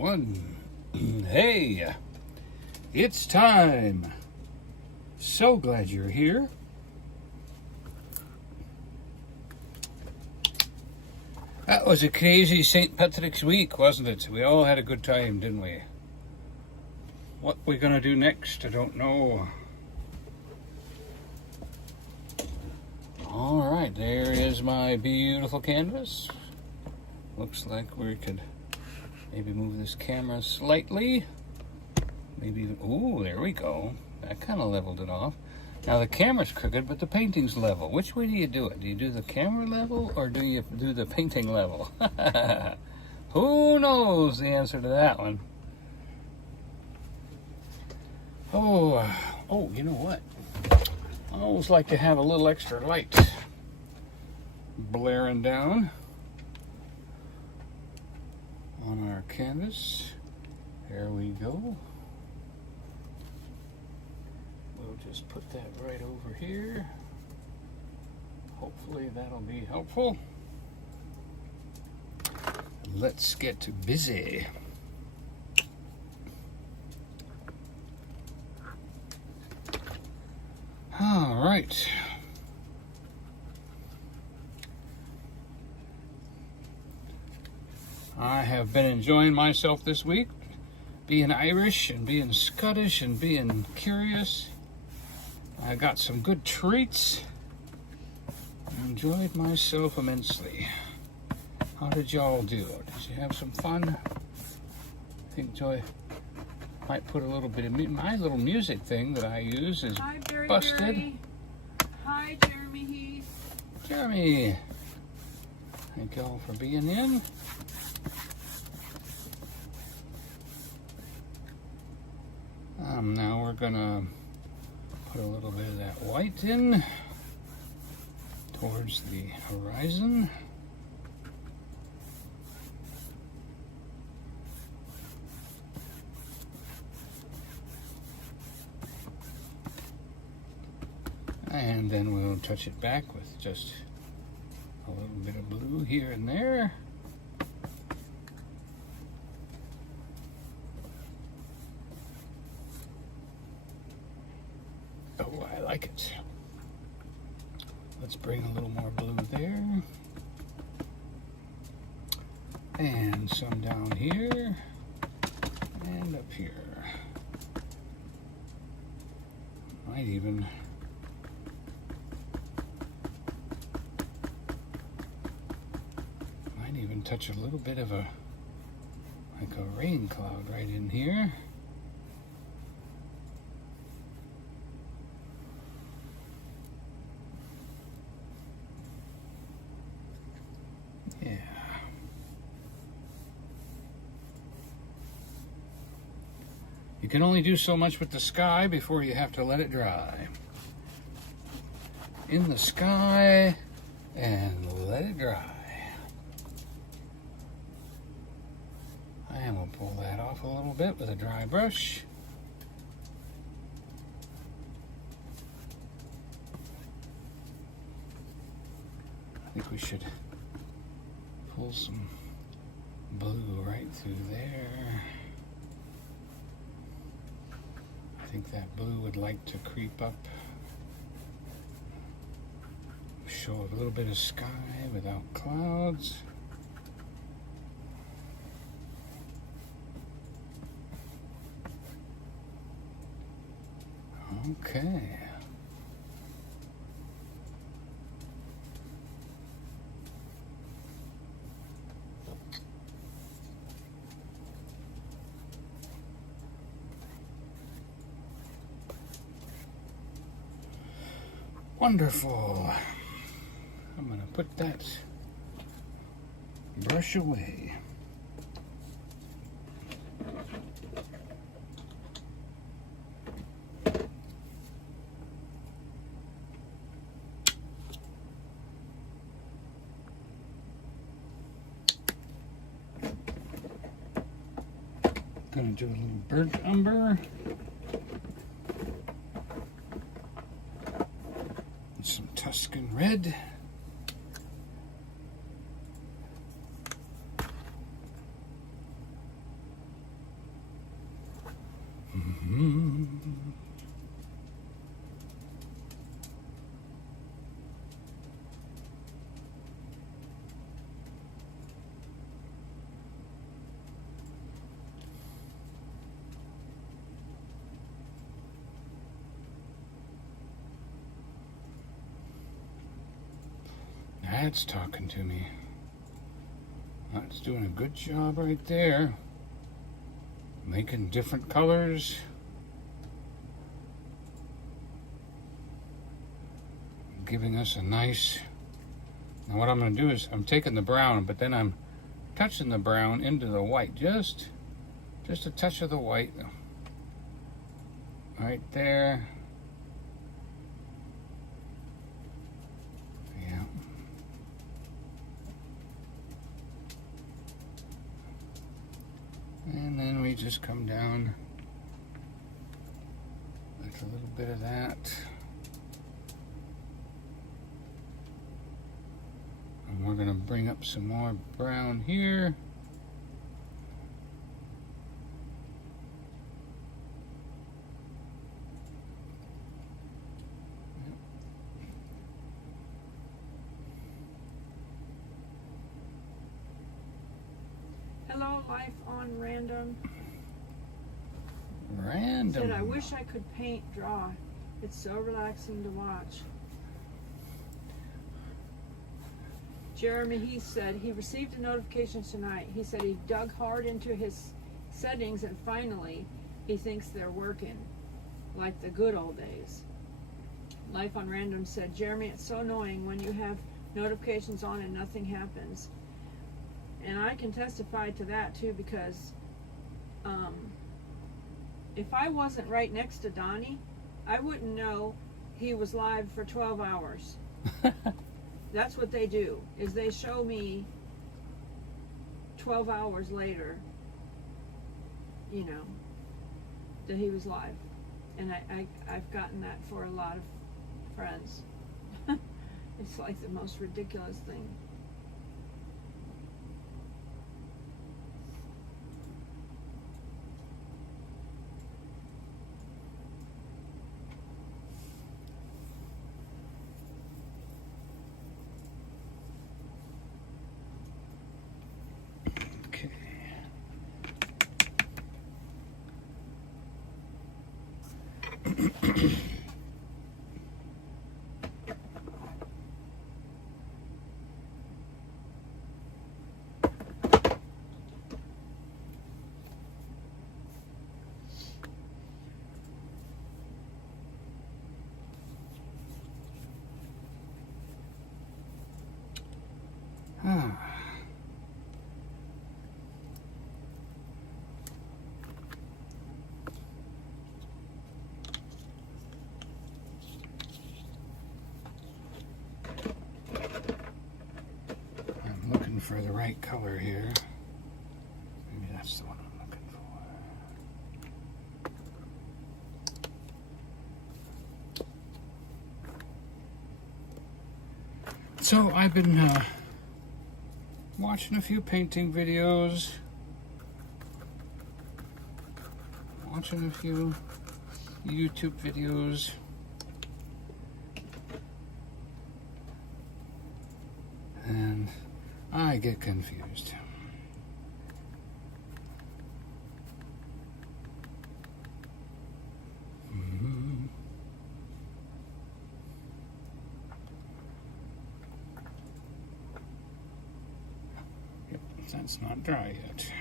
One. Hey, it's time. So glad you're here. That was a crazy St. Patrick's week, wasn't it? We all had a good time, didn't we? What we're gonna do next, I don't know. All right, there is my beautiful canvas. Looks like we could maybe move this camera slightly. Maybe even, ooh, there we go. That kind of leveled it off. Now the camera's crooked, but the painting's level. Which way do you do it? Do you do the camera level or do you do the painting level? Who knows the answer to that one? Oh, you know what? I always like to have a little extra light blaring down on our canvas. There we go. We'll just put that right over here. Hopefully that'll be helpful. Let's get busy. All right. I have been enjoying myself this week, being Irish and being Scottish and being curious. I got some good treats. I enjoyed myself immensely. How did y'all do? Did you have some fun? I think Joy might put a little bit of my little music thing that I use is busted. Jerry. Hi, Jeremy Heath. Jeremy, thank y'all for being in. Now we're gonna put a little bit of that white in towards the horizon. And then we'll touch it back with just a little bit of blue here and there. Oh, I like it. Let's bring a little more blue there. And some down here and up here. Might even touch a little bit of a rain cloud right in here. Yeah. You can only do so much with the sky before you have to let it dry. In the sky and let it dry. And we'll pull that off a little bit with a dry brush. I think we should pull some blue right through there. I think that blue would like to creep up, show a little bit of sky without clouds. Okay. Wonderful. I'm going to put that brush away. Gonna do a little burnt umber. And some Tuscan red. Mm-hmm. That's talking to me. That's doing a good job right there. Making different colors. Giving us a nice... Now what I'm going to do is I'm taking the brown, but then I'm touching the brown into the white. Just a touch of the white. Right there. Yeah. And then we just come down with a little bit of that. And we're going to bring up some more brown here. Hello, Life on Random. Random. Said, I wish I could paint, draw. It's so relaxing to watch. Jeremy, he said he received a notification tonight. He said he dug hard into his settings and finally he thinks they're working like the good old days. Life on Random said, Jeremy, it's so annoying when you have notifications on and nothing happens. And I can testify to that too, because if I wasn't right next to Donny, I wouldn't know he was live for 12 hours. That's what they do, is they show me 12 hours later, you know, that he was live. And I've gotten that for a lot of friends. It's like the most ridiculous thing. I'm looking for the right color here. Maybe that's the one I'm looking for. So I've been watching a few painting videos, watching a few YouTube videos, and I get confused. That's not dry yet.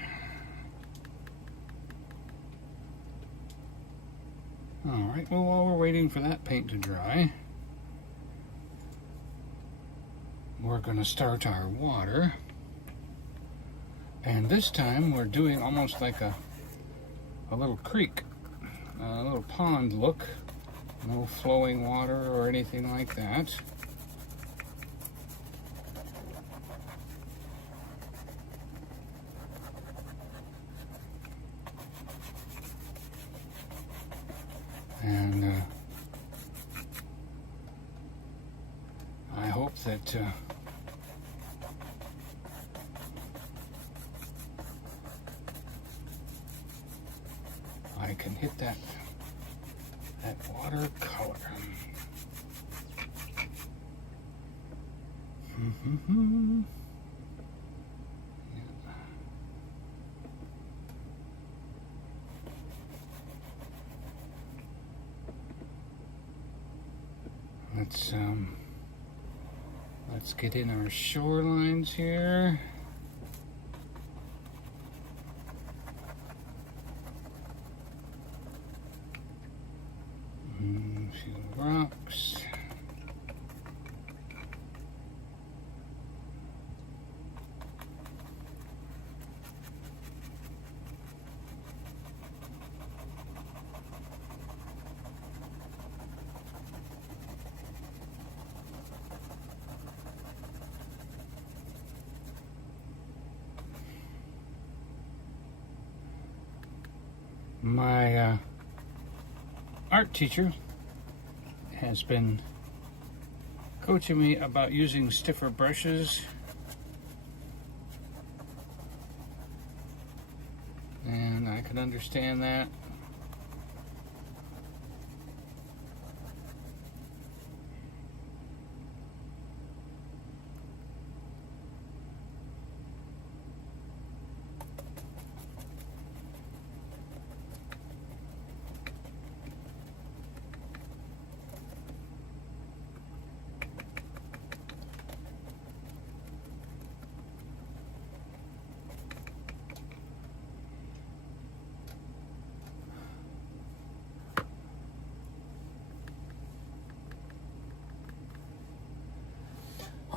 Alright, well, while we're waiting for that paint to dry, we're going to start our water. And this time we're doing almost like a little creek, a little pond look. No flowing water or anything like that. And I hope that I can hit that watercolor. Let's get in our shorelines here. A few rocks. My art teacher has been coaching me about using stiffer brushes, and I can understand that.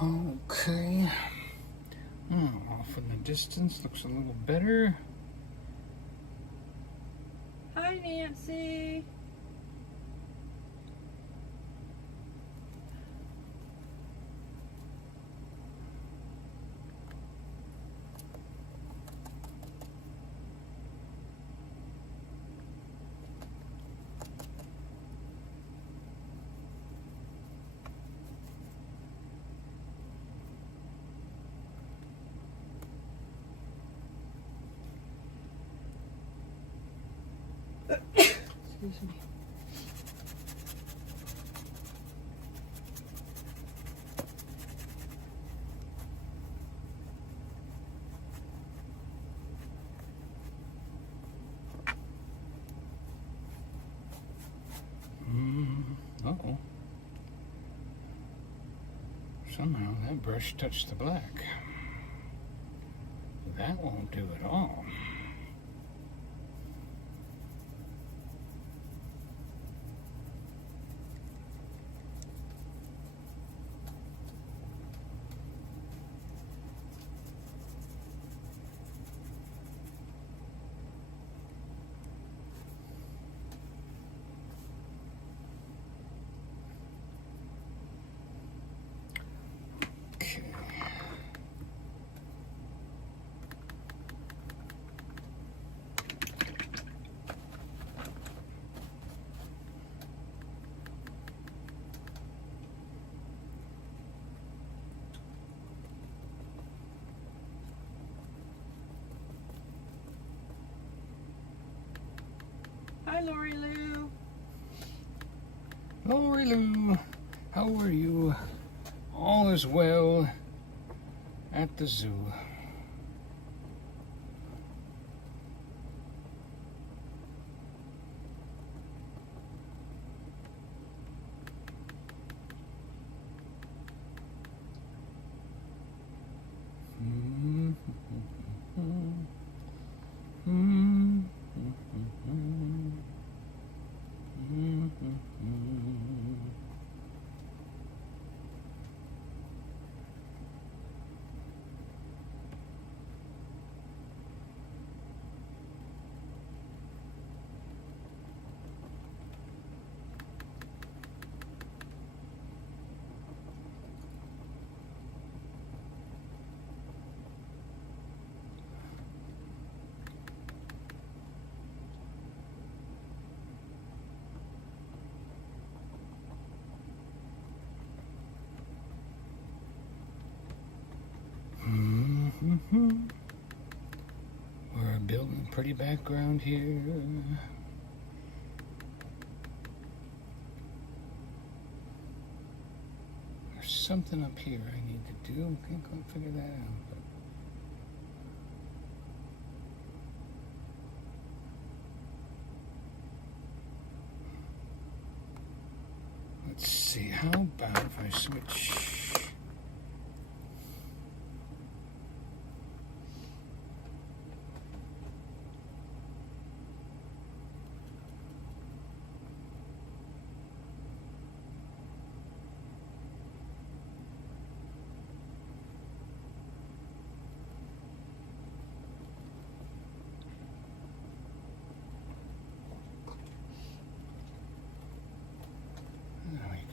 Okay. Off in the distance, looks a little better. Hi, Nancy. Excuse me. Uh-oh. Somehow that brush touched the black. That won't do at all. Hi, Lori Lou. Lori Lou, how are you? All is well at the zoo. We're building a pretty background here. something up here I need to do. Can't quite figure that out. But let's see. How about if I switch?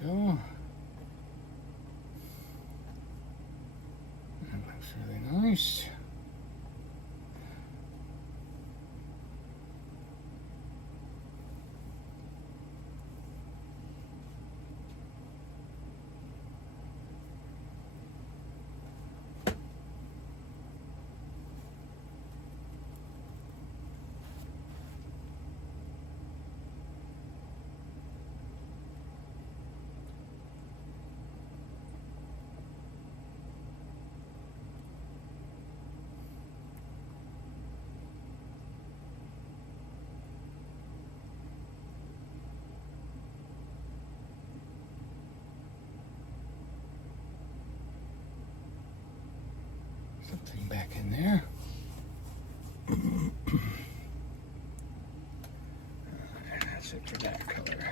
Go. That looks really nice. Something back in there. That's it for that color.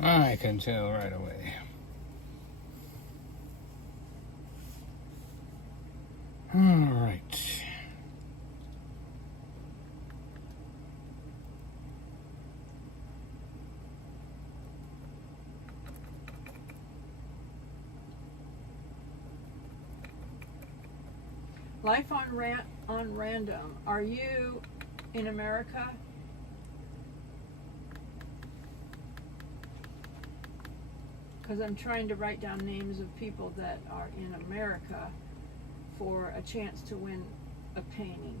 I can tell right away. All right. Life on Random. Are you in America? Because I'm trying to write down names of people that are in America for a chance to win a painting.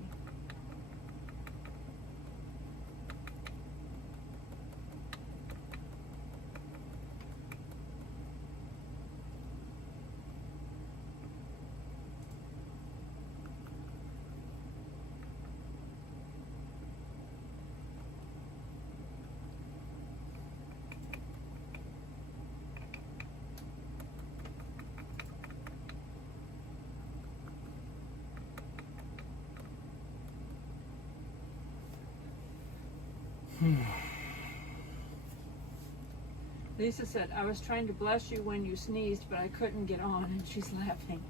Lisa said, I was trying to bless you when you sneezed, but I couldn't get on, and she's laughing.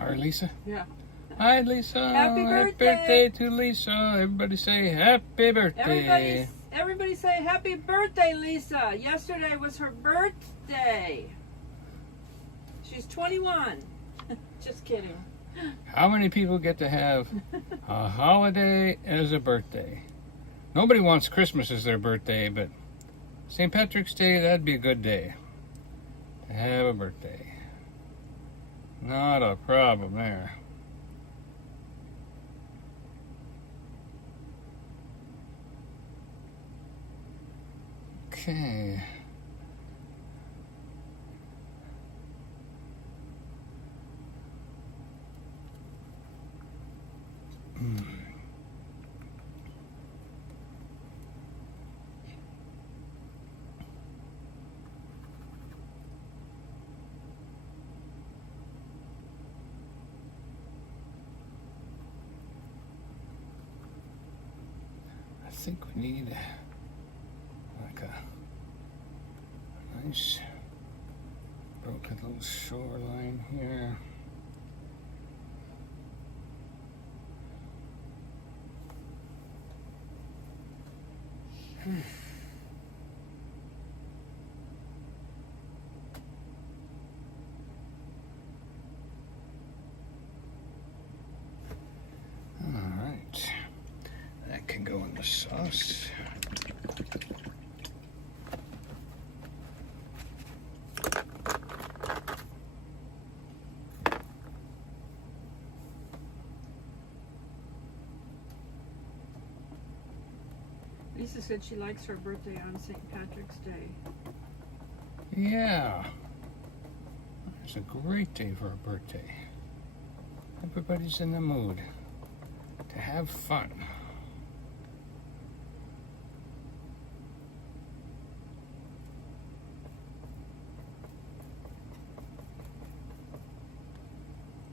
Our Lisa? Yeah. Hi, Lisa. Happy Happy birthday. birthday to Lisa. Everybody say happy birthday. Everybody say happy birthday, Lisa. Yesterday was her birthday. She's 21. Just kidding. How many people get to have a holiday as a birthday? Nobody wants Christmas as their birthday, but St. Patrick's Day, that'd be a good day to have a birthday. Not a problem there. Okay. I think we need like a nice broken little shoreline here. All right, that can go in the sauce. Lisa said she likes her birthday on St. Patrick's Day. Yeah. It's a great day for a birthday. Everybody's in the mood to have fun.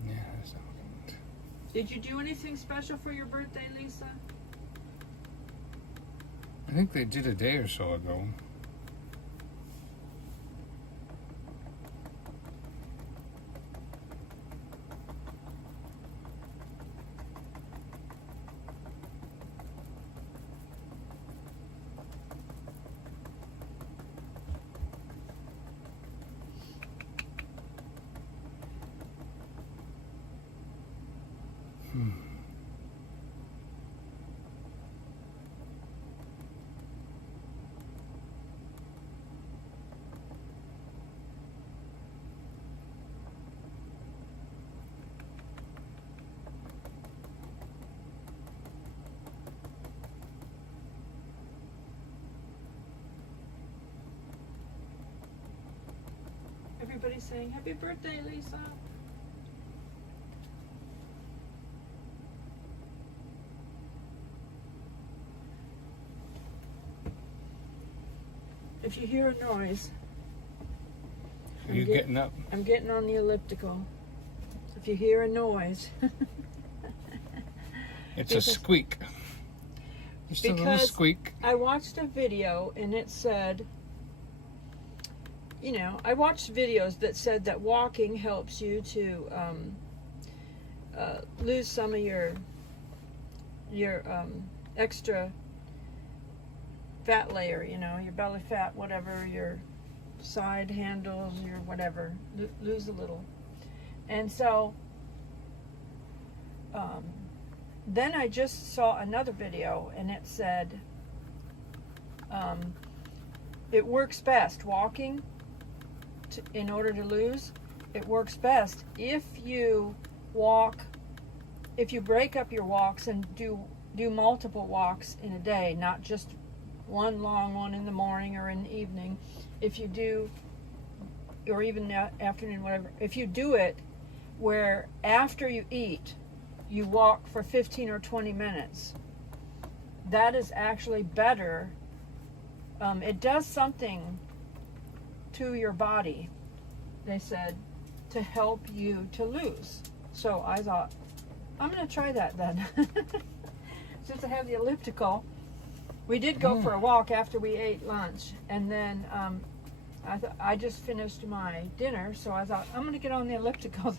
Yeah, that's not good. Did you do anything special for your birthday, Lisa? I think they did a day or so ago. Everybody's saying, happy birthday, Lisa. If you hear a noise, Are you getting up? I'm getting on the elliptical. If you hear a noise, It's a squeak. Just a little squeak. I watched a video and it said, you know, I watched videos that said that walking helps you to lose some of your extra fat layer, you know, your belly fat, whatever, your side handles, your whatever, lose a little. And so then I just saw another video and it said it works best walking in order to lose. It works best if you walk, if you break up your walks and do multiple walks in a day, not just one long one in the morning or in the evening. If you do, or even afternoon, whatever, if you do it where after you eat, you walk for 15 or 20 minutes, that is actually better. It does something to your body, they said, to help you to lose. So I thought, I'm going to try that then. Since I have the elliptical, we did go for a walk after we ate lunch, and then I just finished my dinner, so I thought, I'm going to get on the elliptical.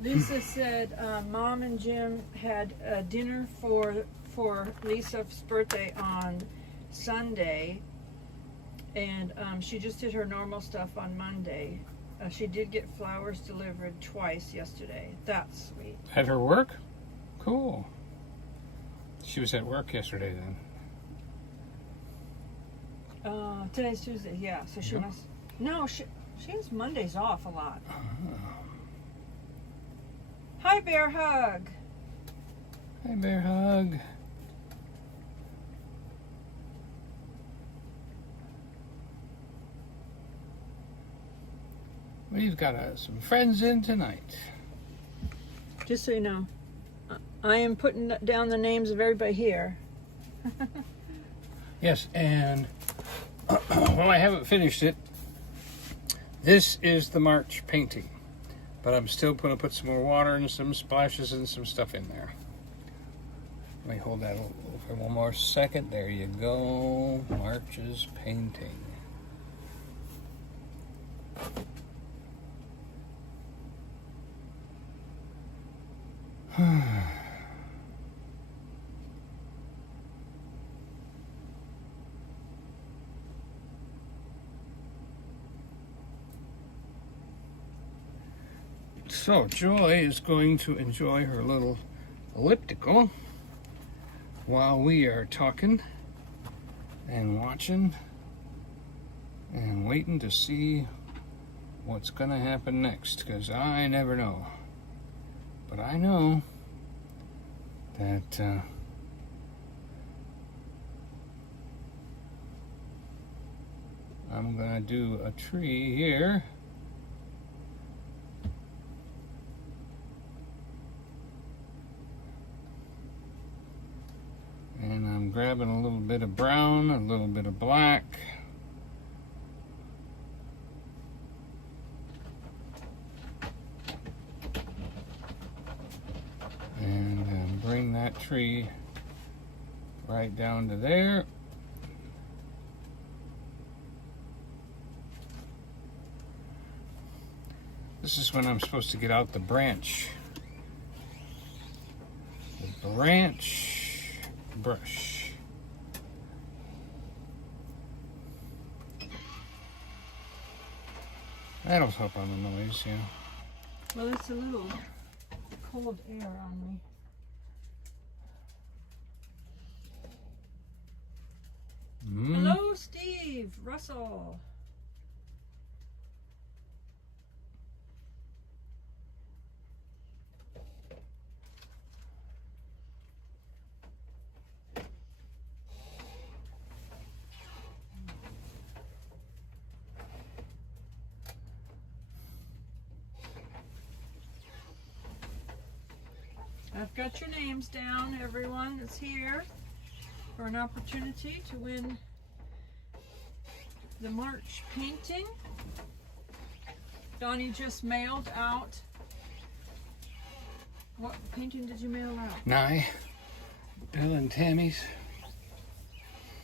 Lisa said Mom and Jim had dinner for Lisa's birthday on Sunday, and she just did her normal stuff on Monday. She did get flowers delivered twice yesterday. That's sweet. At her work? Cool. She was at work yesterday then. Today's Tuesday, yeah. So she must. No, she has Mondays off a lot. Hi, Bear Hug. Hi, Bear Hug. We've got some friends in tonight. Just so you know, I am putting down the names of everybody here. Yes, and well, I haven't finished it. This is the March painting, but I'm still going to put some more water and some splashes and some stuff in there. Let me hold that for one more second. There you go. March's painting. So Joy is going to enjoy her little elliptical while we are talking and watching and waiting to see what's going to happen next, because I never know. But I know that I'm going to do a tree here. And I'm grabbing a little bit of brown, a little bit of black. And bring that tree right down to there. This is when I'm supposed to get out the branch. The branch brush. That'll help on the noise, yeah. Well, it's a little cold air on me. Hello, Steve Russell. I've got your names down, everyone that's here, for an opportunity to win the March painting. Donnie just mailed out. What painting did you mail out? Nye, Bill and Tammy's.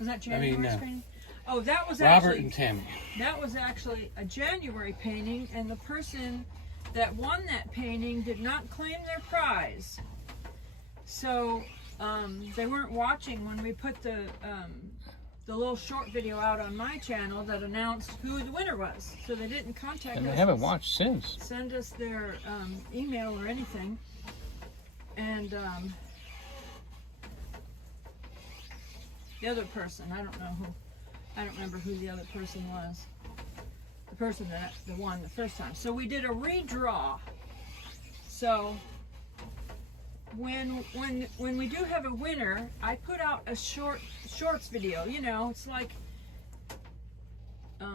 Was that January's painting? Oh, that was Robert actually, and Tammy. That was actually a January painting, and the person that won that painting did not claim their prize. So they weren't watching when we put the little short video out on my channel that announced who the winner was. So they didn't contact us. And they haven't watched since. Send us their email or anything. And the other person, I don't remember who the other person was. The person that won the first time. So we did a redraw. So when we do have a winner, I put out a shorts video. You know, it's like a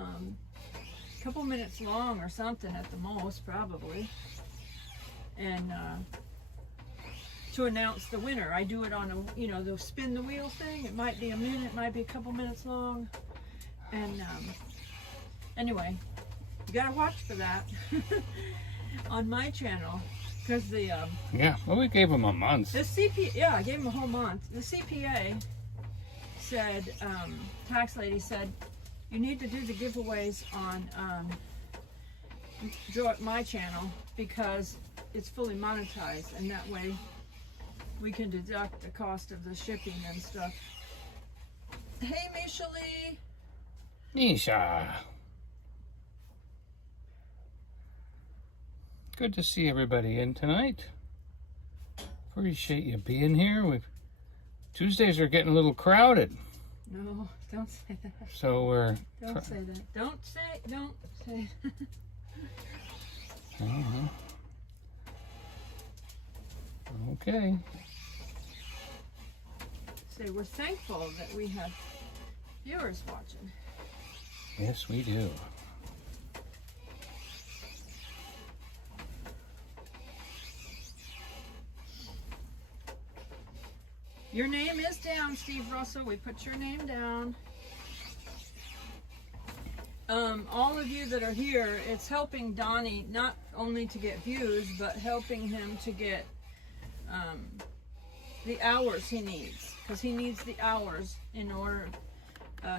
couple minutes long or something at the most, probably. And to announce the winner, I do it on a the spin the wheel thing. It might be a minute, it might be a couple minutes long. And anyway, you gotta watch for that on my channel. Because the yeah, well, we gave them a month. The CPA, I gave them a whole month. The CPA said, tax lady said, you need to do the giveaways on my channel because it's fully monetized, and that way we can deduct the cost of the shipping and stuff. Hey, Misha Lee. Misha. Good to see everybody in tonight. Appreciate you being here. Tuesdays are getting a little crowded. No, don't say that. So we're... Don't say that. Don't say Okay. Say we're thankful that we have viewers watching. Yes, we do. Your name is down, Steve Russell. We put your name down. All of you that are here, it's helping Donnie not only to get views, but helping him to get the hours he needs. Because he needs the hours in order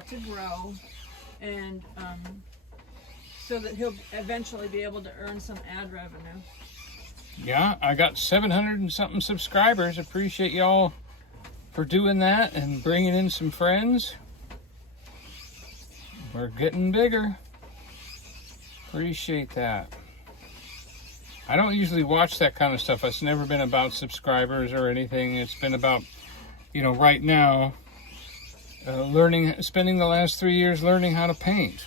to grow, and so that he'll eventually be able to earn some ad revenue. Yeah, I got 700 and something subscribers. Appreciate y'all for doing that and bringing in some friends. We're getting bigger. Appreciate that. I don't usually watch that kind of stuff. It's never been about subscribers or anything. It's been about, right now, spending the last 3 years learning how to paint.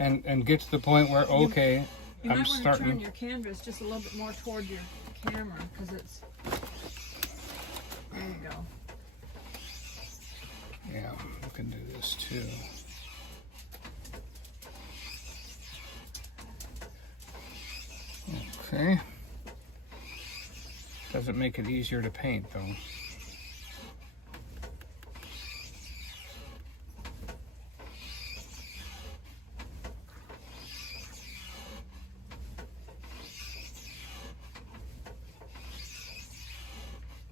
and get to the point where, okay, You I'm might want to starting. turn your canvas just a little bit more toward your camera because it's. There you go. Yeah, we can do this too. Okay. Doesn't make it easier to paint though.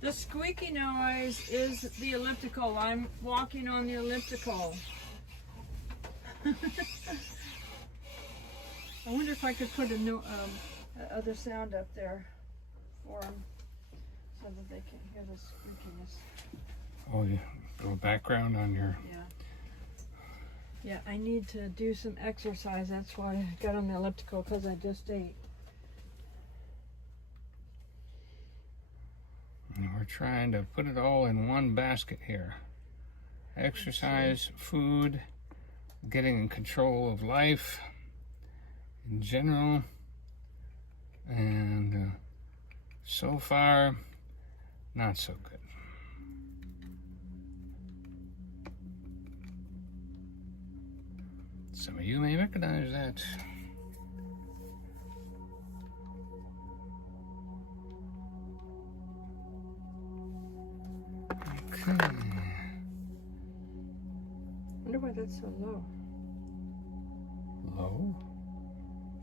The squeaky noise is the elliptical. I'm walking on the elliptical. I wonder if I could put a new other sound up there for them so that they can hear the squeakiness. Oh, yeah. Little background on your. Yeah. Yeah, I need to do some exercise. That's why I got on the elliptical because I just ate. And we're trying to put it all in one basket here. Exercise, food, getting in control of life in general. And so far, not so good. Some of you may recognize that. Okay. I wonder why that's so low. Low?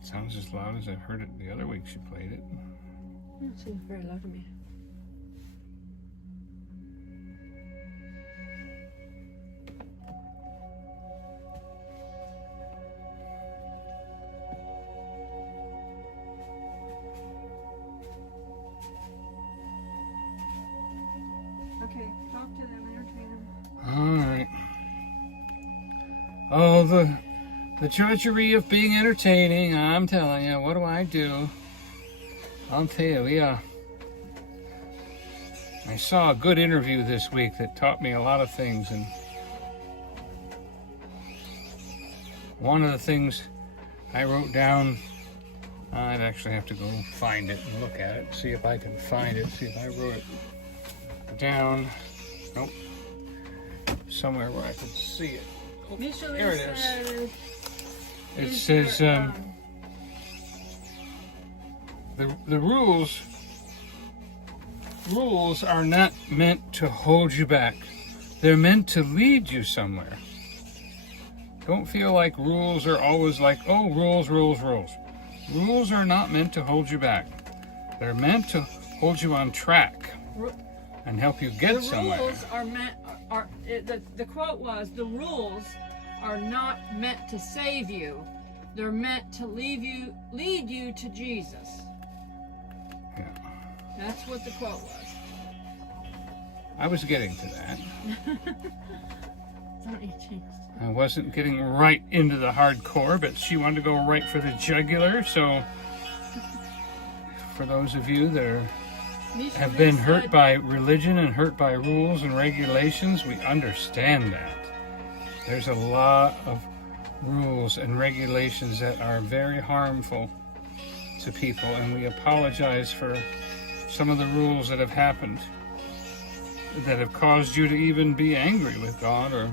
Sounds as loud as I've heard it the other week she played it. It seems very low to me. Okay, talk to them, entertain them. All right. Oh, the drudgery of being entertaining. I'm telling you, what do I do? I'll tell you, I saw a good interview this week that taught me a lot of things, and one of the things I wrote down, I'd actually have to go find it and look at it, see if I can find it, see if I wrote it down. Nope. Somewhere where I could see it. Oh, there it is. It says the rules are not meant to hold you back. They're meant to lead you somewhere. Don't feel like rules are always like, oh, rules, rules, rules. Rules are not meant to hold you back. They're meant to hold you on track and help you get somewhere. The rules are meant, the quote was, the rules are not meant to save you. They're meant to lead you to Jesus. Yeah. That's what the quote was. I was getting to that. Donny changed. I wasn't getting right into the hardcore, but she wanted to go right for the jugular. So, for those of you that have been hurt by religion and hurt by rules and regulations, we understand that. There's a lot of rules and regulations that are very harmful to people, and we apologize for some of the rules that have happened that have caused you to even be angry with God or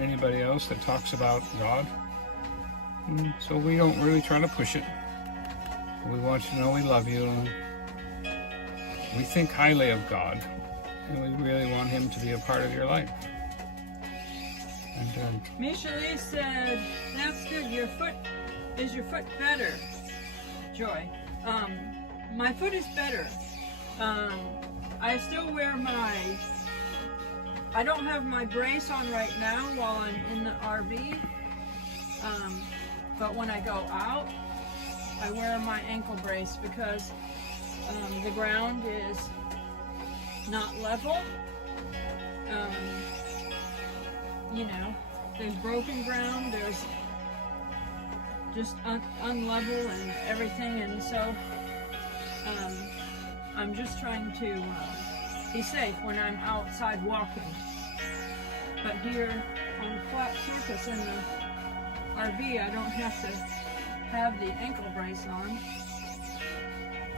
anybody else that talks about God. And so we don't really try to push it. We want you to know we love you. And we think highly of God, and we really want Him to be a part of your life. And Misha Lee said, "That's good. Is your foot better?" Joy, my foot is better. I still wear I don't have my brace on right now while I'm in the RV. But when I go out, I wear my ankle brace because the ground is not level. You know, there's broken ground, there's just unlevel and everything, and so I'm just trying to be safe when I'm outside walking. But here on the flat surface in the RV, I don't have to have the ankle brace on.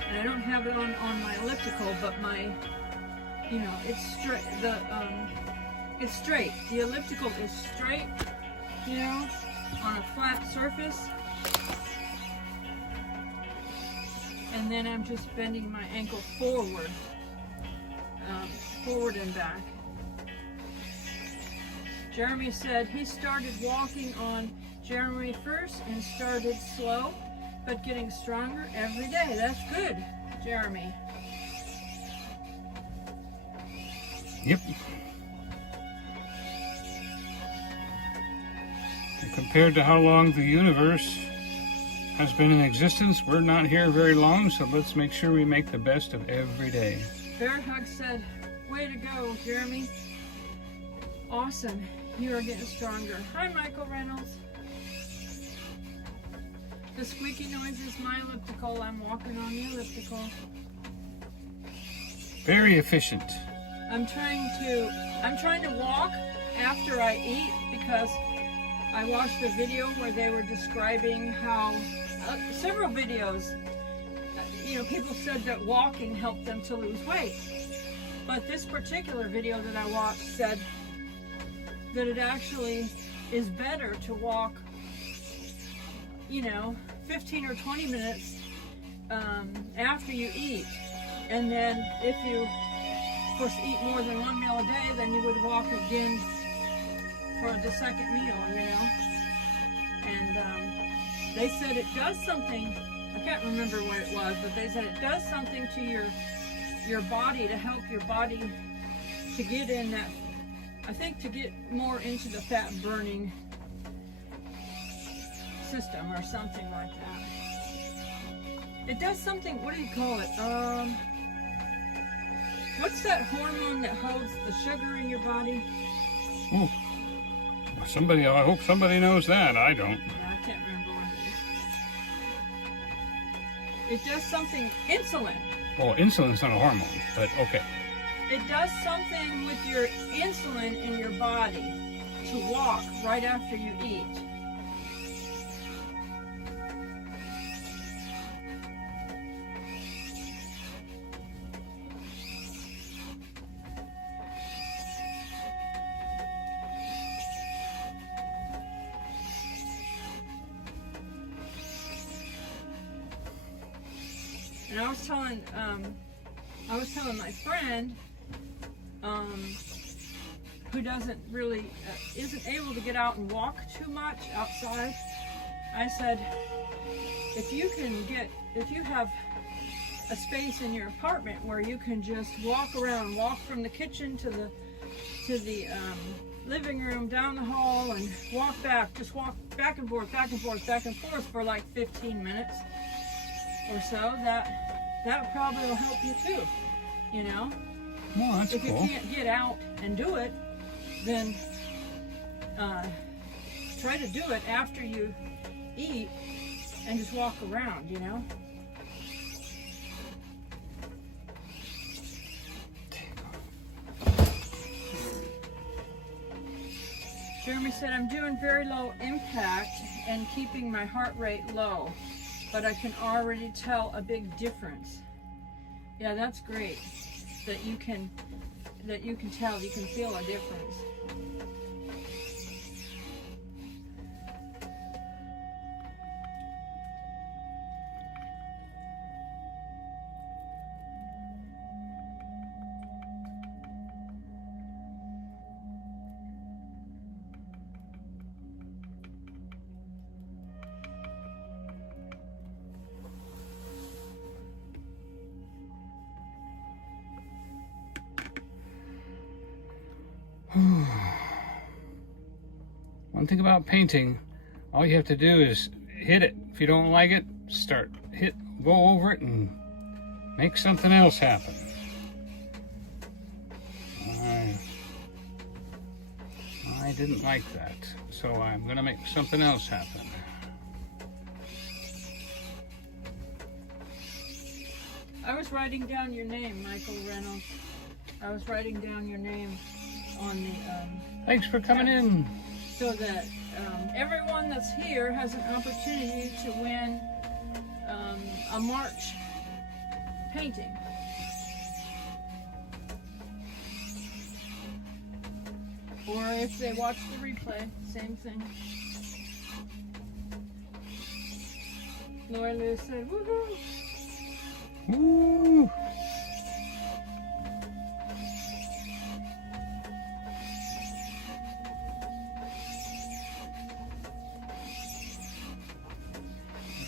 And I don't have it on my elliptical, but my, you know, it's straight. It's straight. The elliptical is straight, you know, on a flat surface. And then I'm just bending my ankle forward, forward and back. Jeremy said he started walking on January 1st and started slow, but getting stronger every day. That's good, Jeremy. Yep. And compared to how long the universe has been in existence, we're not here very long, so let's make sure we make the best of every day. Bear Hug said, way to go, Jeremy. Awesome. You are getting stronger. Hi, Michael Reynolds. The squeaky noise is my elliptical. I'm walking on the elliptical. Very efficient. I'm trying to walk after I eat because I watched a video where they were describing how several videos, you know, people said that walking helped them to lose weight. But this particular video that I watched said that it actually is better to walk, you know, 15 or 20 minutes after you eat. And then if you, of course, eat more than one meal a day, then you would walk again for the second meal, you know. And they said it does something, I can't remember what it was, but they said it does something to your body to help your body to get in that, I think, to get more into the fat burning system or something like that. It does something, what do you call it? What's that hormone that holds the sugar in your body? Oh, somebody, I hope somebody knows that. I don't. Yeah, I can't remember what it is. It does something, insulin. Well, insulin's not a hormone, but okay. It does something with your insulin in your body to walk right after you eat. And I was telling my friend, who doesn't really, isn't able to get out and walk too much outside, I said, if you have a space in your apartment where you can just walk around, walk from the kitchen to the living room, down the hall, and walk back, just walk back and forth, back and forth, back and forth for like 15 minutes or so, that probably will help you too, you know? Well, that's if cool. you can't get out and do it, then try to do it after you eat and just walk around, you know? Jeremy said, I'm doing very low impact and keeping my heart rate low, but I can already tell a big difference. Yeah, that's great that you can tell, you can feel a difference. One thing about painting, all you have to do is hit it. If you don't like it, go over it and make something else happen. I didn't like that, so I'm gonna make something else happen. I was writing down your name, Michael Reynolds. I was writing down your name on the Thanks for coming in. so that everyone that's here has an opportunity to win a March painting. Or if they watch the replay, same thing. Lori Lou said, woohoo! Woo!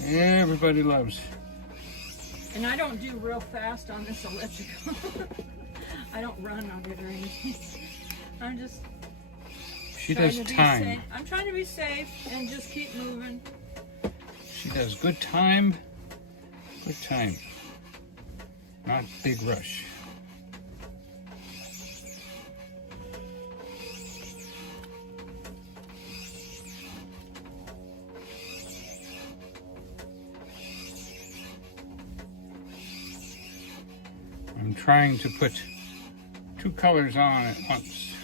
Everybody loves. And I don't do real fast on this elliptical. I don't run on it or anything. I'm just She trying does to be time. safe. I'm trying to be safe and just keep moving. She does good time. Good time. Not big rush. I'm trying to put 2 colors on at once.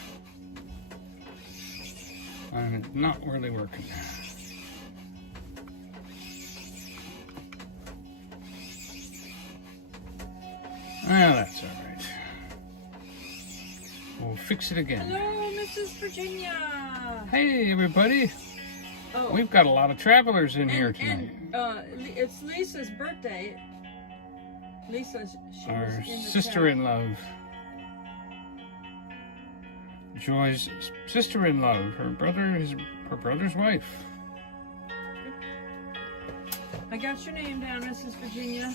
And it's not really working. Well, that's all right. We'll fix it again. Hello, Mrs. Virginia. Hey, everybody. Oh, We've got a lot of travelers in here tonight. It's Lisa's birthday. Lisa, she Our was in the sister-in-law. Joy's sister-in-law. Her brother's wife. I got your name down, Mrs. Virginia.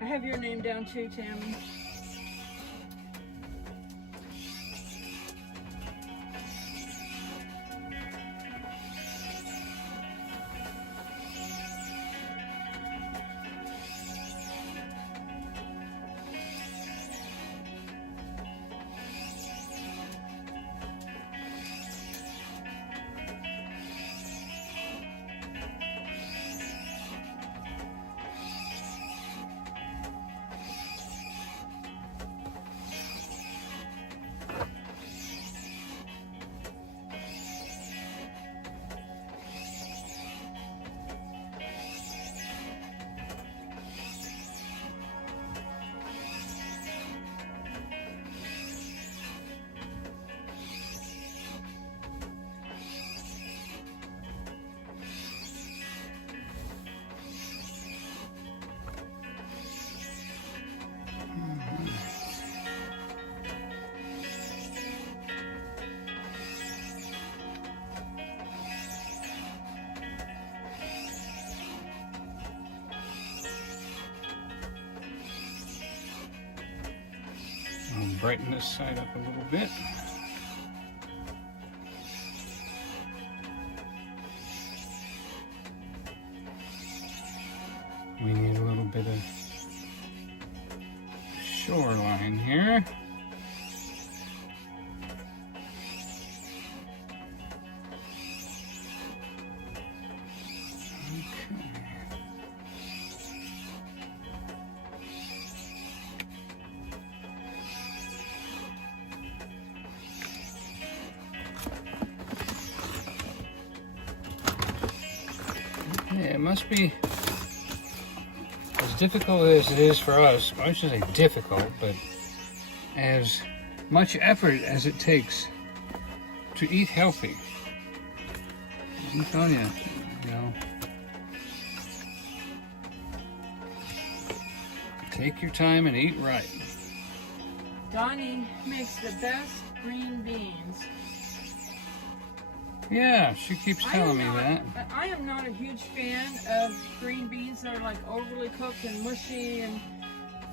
I have your name down too, Tammy. I'll brighten this side up a little bit. We need a little bit of shoreline here. Yeah, it must be as difficult as it is for us. I shouldn't say difficult, but as much effort as it takes to eat healthy. I'm telling you, take your time and eat right. Donny makes the best green beans. Yeah, she keeps telling me that. I am not a huge fan of green beans that are like overly cooked and mushy and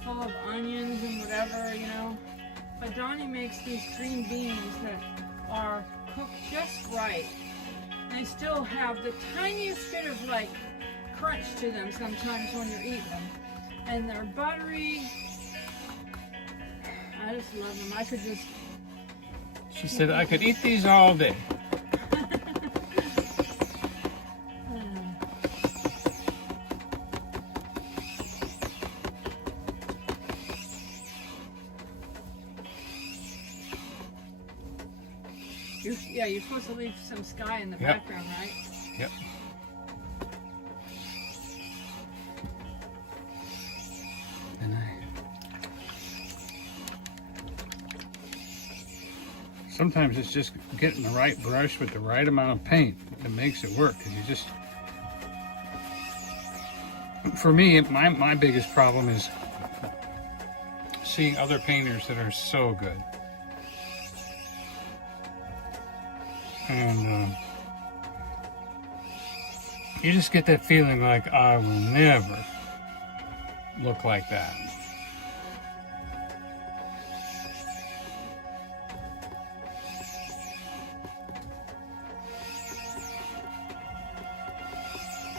full of onions and whatever, But Donny makes these green beans that are cooked just right. They still have the tiniest bit of like crunch to them sometimes when you're eating them. And they're buttery. I just love them. I could just... She said I could eat these all day. You're supposed to leave some sky in the Yep. background, right? Yep. And sometimes it's just getting the right brush with the right amount of paint that makes it work. Because you just, for me, my biggest problem is seeing other painters that are so good. And you just get that feeling like I will never look like that.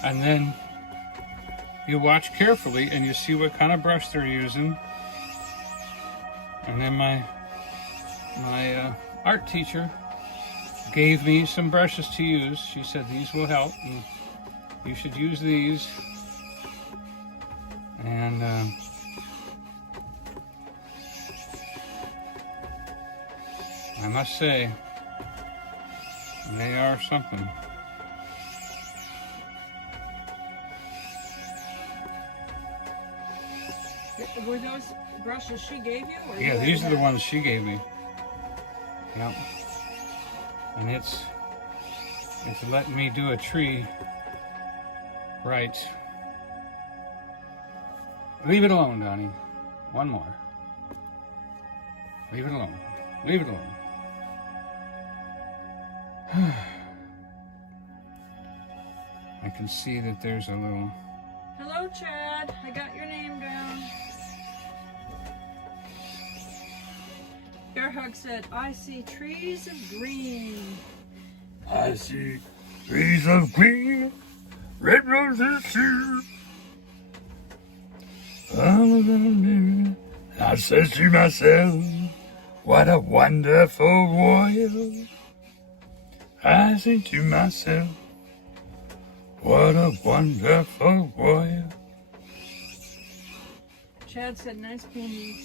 And then you watch carefully and you see what kind of brush they're using. And then my art teacher gave me some brushes to use. She said these will help and you should use these. And I must say, they are something. Were those brushes she gave you? Or Yeah, these are the ones she gave me. Yep. And it's letting me do a tree right. Leave it alone, Donnie. One more. Leave it alone. Leave it alone. I can see that there's a little... Hello, Chad. I got your name down. Bearhug said, I see trees of green. I see trees of green, red roses too. I says to myself, what a wonderful world. I say to myself, what a wonderful world. Chad said, nice painting.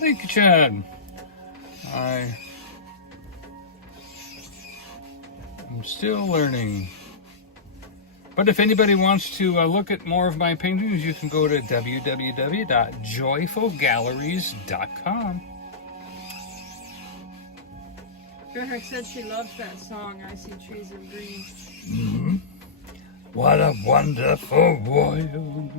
Thank you, Chad. I'm still learning. But if anybody wants to look at more of my paintings, you can go to www.joyfulgalleries.com. Bearhug said she loves that song, I See Trees of Green. Mm-hmm. What a wonderful world.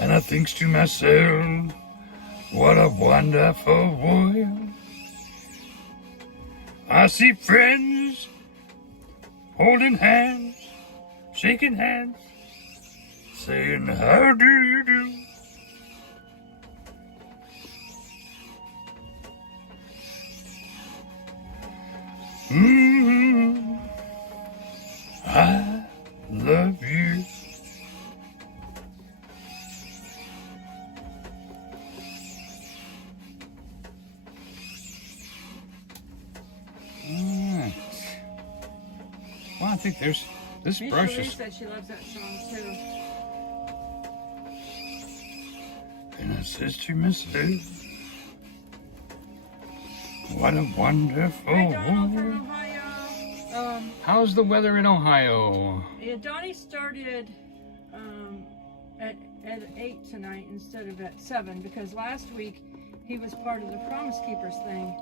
And I thinks to myself, what a wonderful world. I see friends holding hands, shaking hands, saying, how do you do? I love you. Alright. Well, I think there's this brush Cherie is... said she loves that song too. And I says to myself, what a wonderful Hey, Donald world. from Ohio. How's the weather in Ohio? Yeah, Donnie started at 8 tonight instead of at 7 because last week he was part of the Promise Keepers thing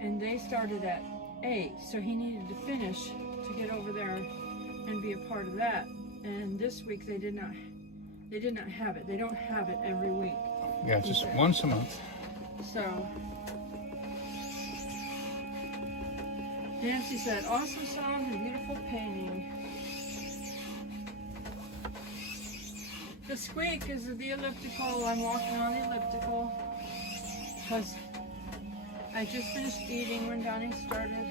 and they started at 8, so he needed to finish to get over there and be a part of that. And this week they did not have it. They don't have it every week. Yeah, just once a month. So Nancy said, awesome song and beautiful painting. The squeak is the elliptical. I'm walking on the elliptical because I just finished eating when Donnie started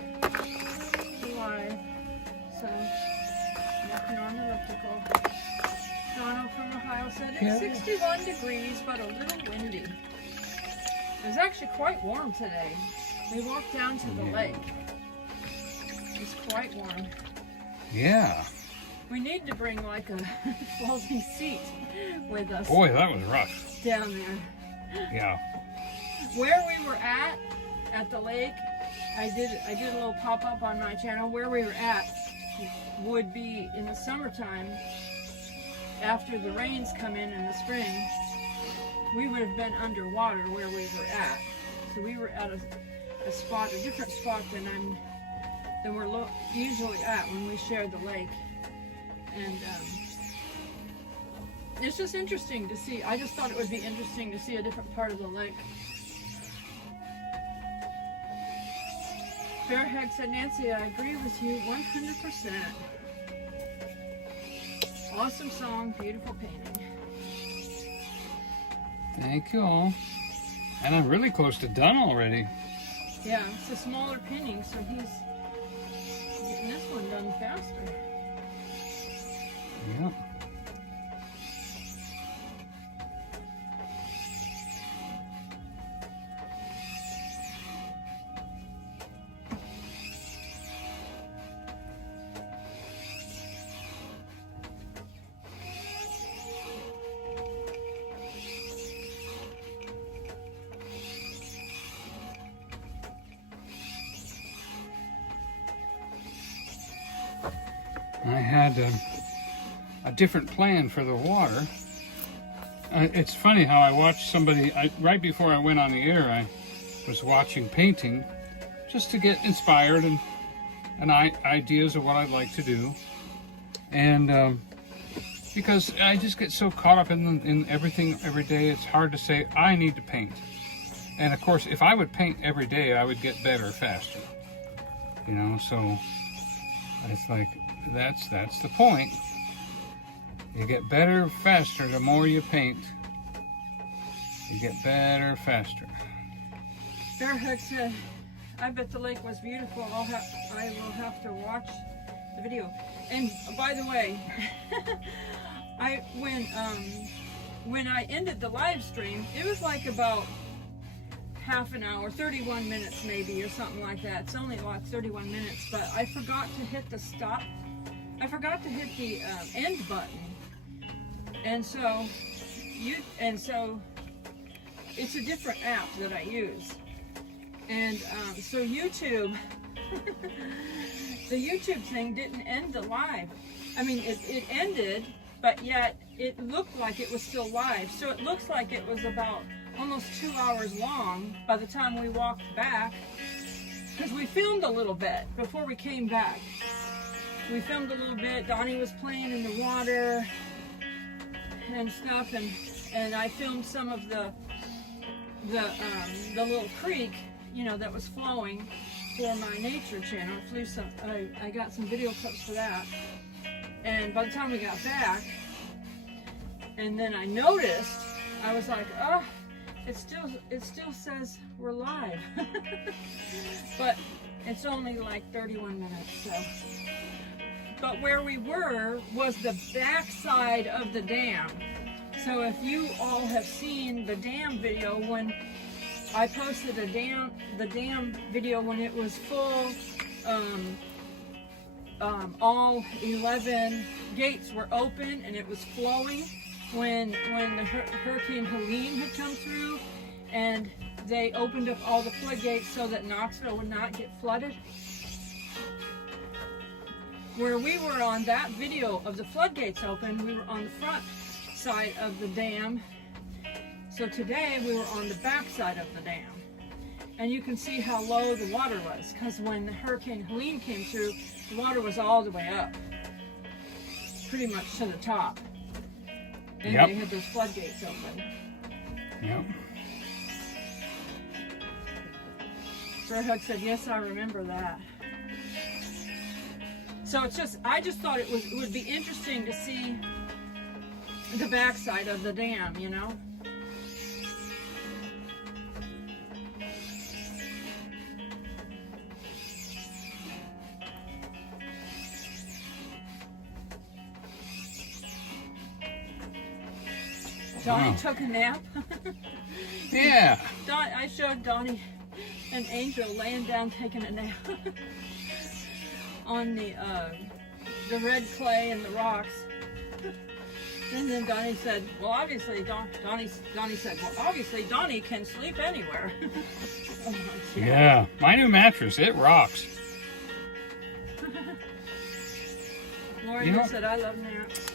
the live. So I'm walking on the elliptical. Donald from Ohio said it's 61 degrees but a little windy. It was actually quite warm today. We walked down to the lake. It's quite warm. Yeah. We need to bring like a folding seat with us Boy, that was rough. down there. Yeah. Where we were at the lake, I did a little pop-up on my channel. Where we were at would be in the summertime, after the rains come in the spring, we would have been underwater where we were at. So we were at a spot, a different spot than we're usually at when we share the lake. And it's just interesting to see. I just thought it would be interesting to see a different part of the lake. Fairhead said, Nancy, I agree with you 100%. Awesome song, beautiful painting. Thank you all. And I'm really close to done already. Yeah, it's a smaller painting, so he's getting this one done faster. Yeah. I had a different plan for the water. It's funny how I watched somebody, right before I went on the air, I was watching painting just to get inspired and ideas of what I'd like to do. And because I just get so caught up in everything every day, it's hard to say, I need to paint. And of course, if I would paint every day, I would get better faster. You know, so it's like, that's the point. You get better faster the more you paint. You get better faster. Fairhead said, I bet the lake was beautiful. I will have to watch the video. And by the way, when I ended the live stream, it was like about half an hour, 31 minutes maybe, or something like that. It's only like 31 minutes, but I forgot to hit the stop. I forgot to hit the end button. And so it's a different app that I use. And so YouTube, the YouTube thing didn't end the live. I mean, it ended, but yet it looked like it was still live. So it looks like it was about almost 2 hours long by the time we walked back, because we filmed a little bit before we came back. We filmed a little bit. Donny was playing in the water and stuff, and I filmed some of the little creek, you know, that was flowing for my nature channel. I got some video clips for that. And by the time we got back, and then I noticed, I was like, oh, it still says we're live. But it's only like 31 minutes, so. But where we were was the back side of the dam. So if you all have seen the dam video, when I posted the dam video when it was full, all 11 gates were open and it was flowing. When the Hurricane Helene had come through, and they opened up all the floodgates so that Knoxville would not get flooded. Where we were on that video of the floodgates open, we were on the front side of the dam. So today we were on the back side of the dam. And you can see how low the water was, because when the Hurricane Helene came through, the water was all the way up, pretty much to the top. And Yep. they had those floodgates open. Yep. Fairhead said, yes, I remember that. So it's just, I just thought it would be interesting to see the backside of the dam, you know? Donny Wow. took a nap. Yeah. I showed Donny an angel laying down taking a nap. on the red clay and the rocks. And then Donny said, well, obviously, Donny said, well, obviously, Donny can sleep anywhere. Oh, Yeah, my new mattress, it rocks. Lori You know- said, I love naps.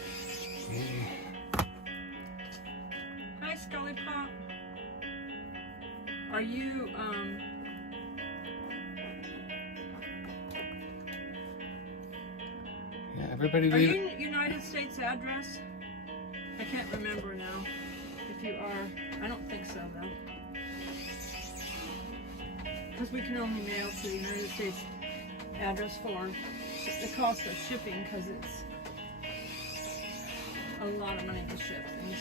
Hi, Scully Pop. Are you, Yeah, everybody are leave. you United States address? I can't remember now. If you are, I don't think so though. Because we can only mail to the United States address for the cost of shipping, because it's a lot of money to ship things.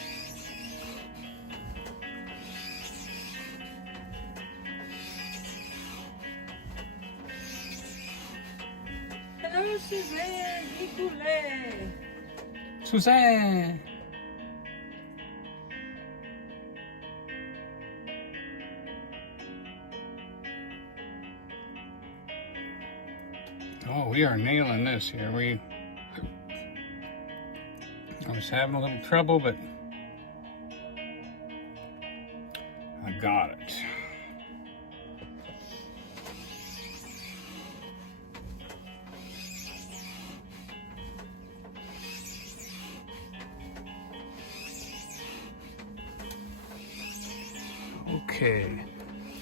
Hello, Suzanne Icoulet. Suzanne! Oh, we are nailing this here. I was having a little trouble, but I got it. Okay,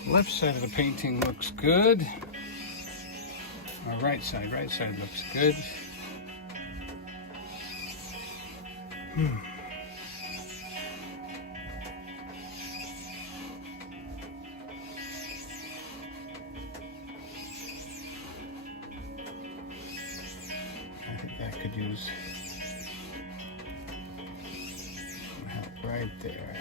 left side of the painting looks good. Right side looks good. I think that could use some help right there.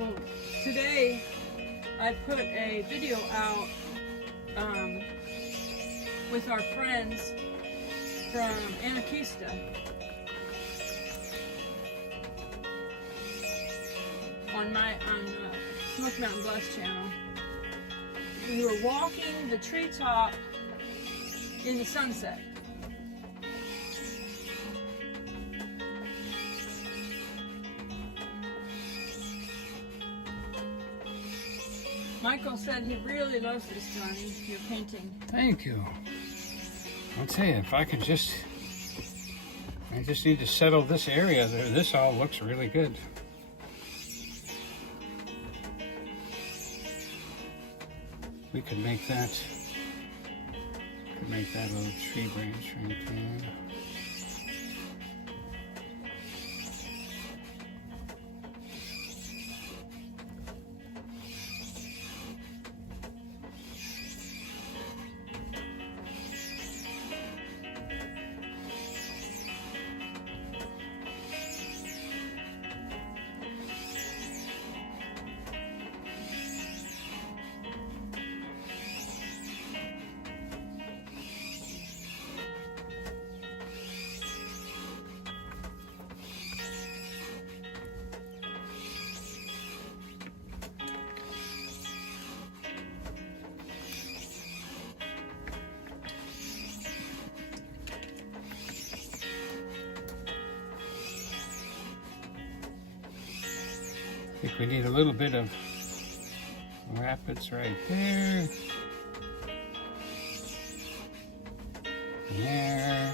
Oh, today I put a video out with our friends from Anarchista. On Smoky Mountain Bus channel. We were walking the treetop in the sunset. Michael said he really loves this, Donny, your painting. Thank you. I'll tell you, if I could just, I just need to settle this area there. This all looks really good. We could make that a little tree branch right there. I think we need a little bit of rapids right there. There.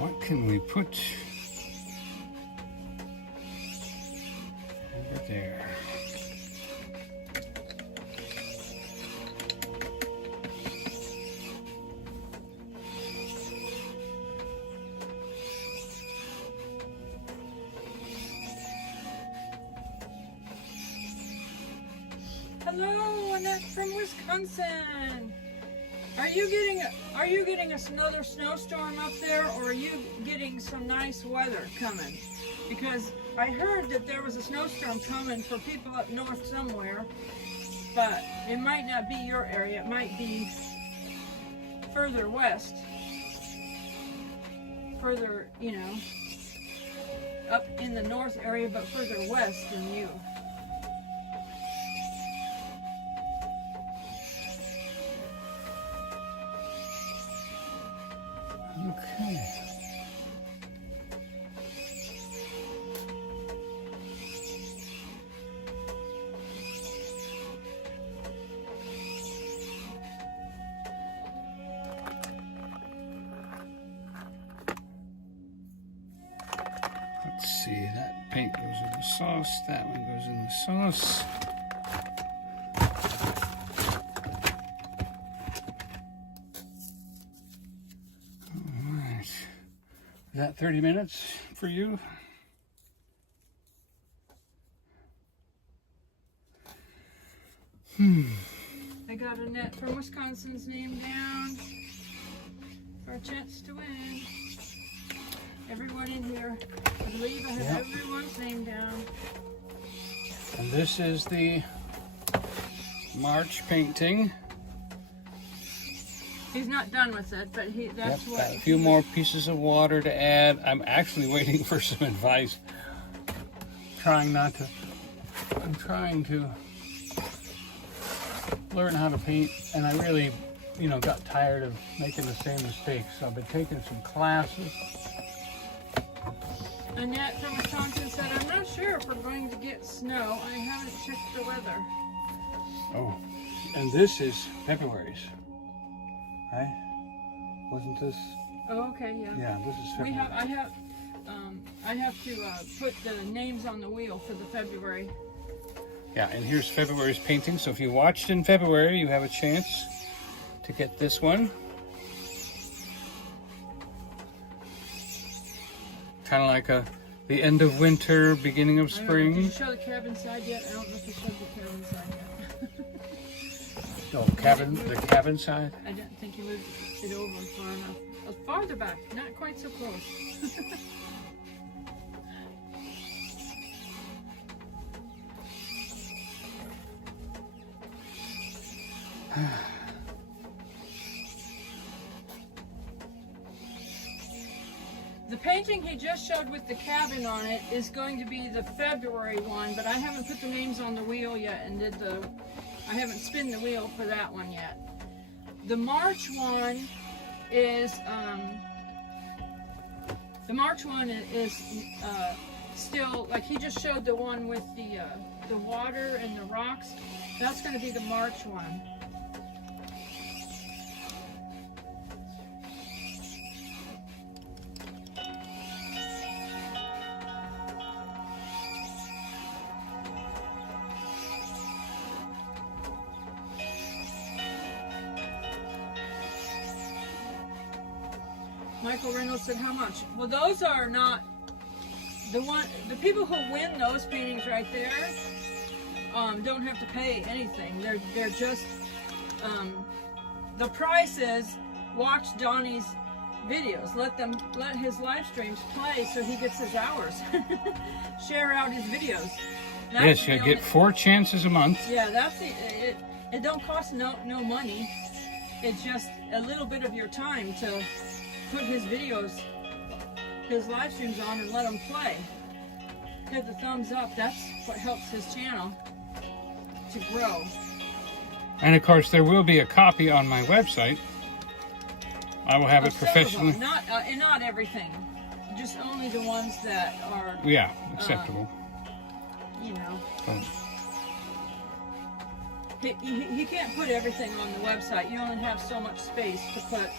What can we put over there? Hello, Annette from Wisconsin. Are you getting another snowstorm up there, or are you getting some nice weather coming? Because I heard that there was a snowstorm coming for people up north somewhere, but it might not be your area. It might be further west, further, you know, up in the north area, but further west than you. Okay. Let's see, that paint goes in the sauce, that one goes in the sauce. Is that 30 minutes for you? I got Annette from Wisconsin's name down for a chance to win. Everyone in here, I believe I have everyone's name down. And this is the March painting. He's not done with it, but that's what. Got a few more pieces of water to add. I'm actually waiting for some advice. I'm trying to learn how to paint, and I really, got tired of making the same mistakes. So I've been taking some classes. Annette from Wisconsin said, I'm not sure if we're going to get snow. I haven't checked the weather. Oh, and this is February's. Right? Wasn't this? Oh, okay, yeah. Yeah, this is February. I have to put the names on the wheel for the February. Yeah, and here's February's painting. So if you watched in February, you have a chance to get this one. Kind of like the end of winter, beginning of spring. Did you show the cabin side yet? I don't know if you showed the cabin side yet. Oh, the cabin side? I didn't think you moved it over far enough. Farther back, not quite so close. The painting he just showed with the cabin on it is going to be the February one, but I haven't put the names on the wheel yet and I haven't spun the wheel for that one yet. The March one is still, like he just showed the one with the water and the rocks. That's going to be the March one. Michael Reynolds said, how much? Well, those are not the people who win those paintings right there don't have to pay anything. They're just the price is watch Donny's videos. Let his live streams play so he gets his hours. Share out his videos. Yes, you get 4 chances a month. Yeah, that's it. It don't cost no money. It's just a little bit of your time to put his videos, his live streams on and let them play. Hit the thumbs up. That's what helps his channel to grow. And of course, there will be a copy on my website. I will have it professionally. Not everything. Just only the ones that are. Yeah, acceptable. But he can't put everything on the website. You only have so much space to put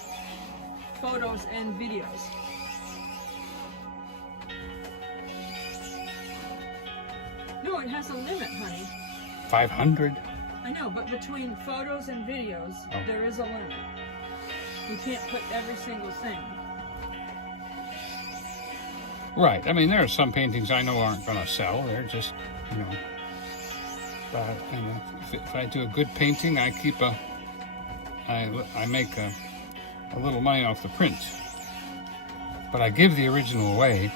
photos and videos. it has a limit, honey. 500. I know, but between photos and videos, Oh. there is a limit. You can't put every single thing. Right. I mean, there are some paintings I know aren't going to sell. They're just, you know. But you know, if I do a good painting, I make a little money off the print. But I give the original away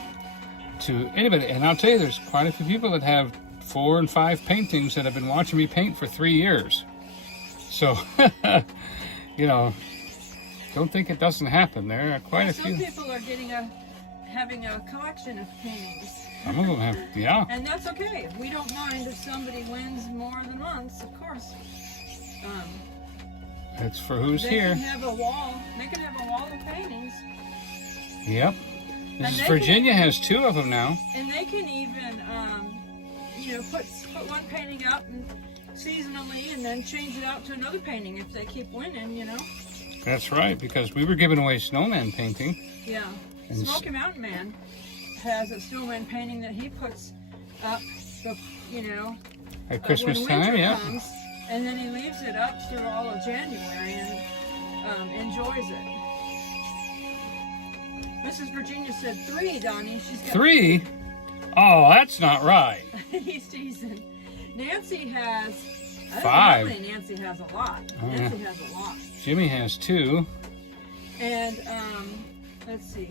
to anybody. And I'll tell you, there's quite a few people that have 4 and 5 paintings that have been watching me paint for 3 years. So, you know, don't think it doesn't happen. There are quite a few. Some people are having a collection of paintings. Some of them have, yeah. And that's okay. We don't mind if somebody wins more than once, of course. It's for who's They here. can have a wall. They can have a wall of paintings. Yep. And Mrs. they Virginia has 2 of them now. And they can even, you know, put one painting up and seasonally, and then change it out to another painting if they keep winning, you know. That's right, because we were giving away snowman painting. Yeah. And Smoky Mountain Man has a snowman painting that he puts up, you know, At Christmas when time, winter yeah. comes, and then he leaves it up through all of January and enjoys it. Mrs. Virginia said 3, Donnie. She's got 3? Oh, that's not right. He's teasing. Nancy has. I don't 5. know how many Nancy has a lot. Oh, Nancy yeah. has a lot. Jimmy has 2. And let's see.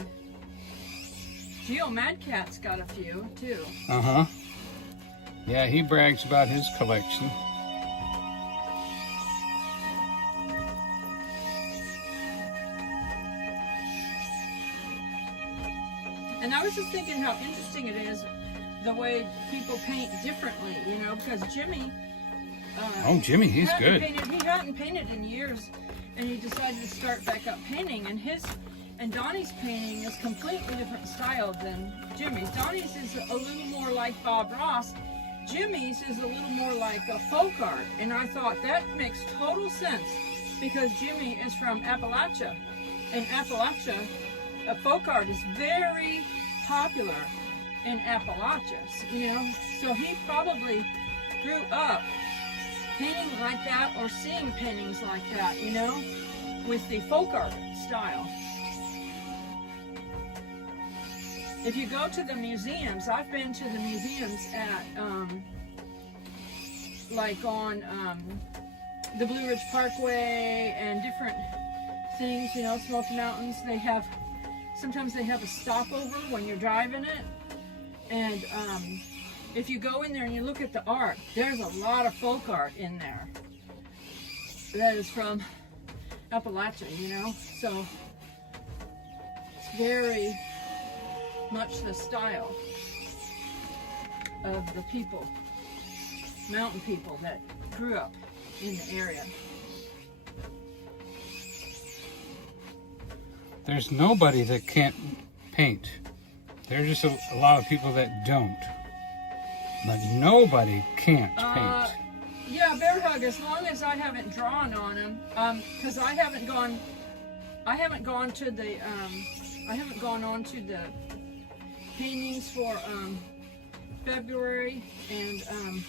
Geo Madcat's got a few too. Uh-huh. Yeah, he brags about his collection. And I was just thinking how interesting it is the way people paint differently, you know, because Jimmy. Oh, Jimmy, he's good. He hadn't painted in years, and he decided to start back up painting. And Donnie's painting is completely different style than Jimmy's. Donnie's is a little more like Bob Ross. Jimmy's is a little more like a folk art. And I thought that makes total sense because Jimmy is from Appalachia. And Appalachia, folk art is very popular in Appalachia, you know. So he probably grew up painting like that or seeing paintings like that, you know, with the folk art style. If you go to the museums, I've been to the museums at, like on the Blue Ridge Parkway and different things, you know, Smoky Mountains. Sometimes they have a stopover when you're driving it. And if you go in there and you look at the art, there's a lot of folk art in there that is from Appalachia, you know. So it's very much the style of the people, mountain people that grew up in the area. There's nobody that can't paint. There's just a lot of people that don't. But nobody can't paint. Yeah, Bear Hug, as long as I haven't drawn on them, because I haven't gone on to the paintings for February and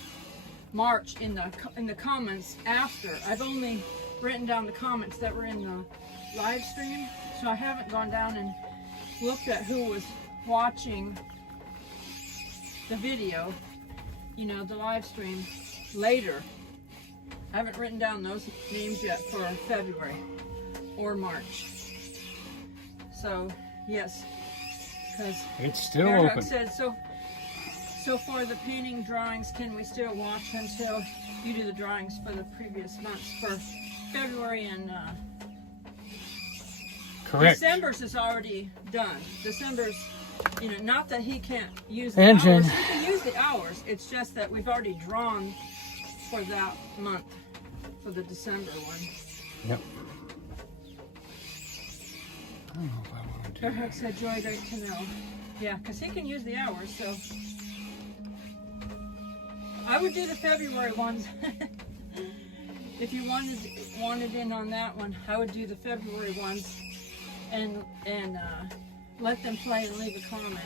March in the comments after. I've only written down the comments that were in the live stream, so I haven't gone down and looked at who was watching the video, you know, the live stream later. I haven't written down those names yet for February or March. So, yes, because It's still Bear Hug open. said, so for the painting drawings, can we still watch until you do the drawings for the previous months for February and Correct. December's is already done. December's, you know, not that he can't use the Engine. hours. He can use the hours. It's just that we've already drawn for that month, for the December one. Yep. I don't know if I want to do Bear Hug said, Joy, great to know. Yeah, because he can use the hours, so. I would do the February ones. If you wanted in on that one, I would do the February ones and let them play and leave a comment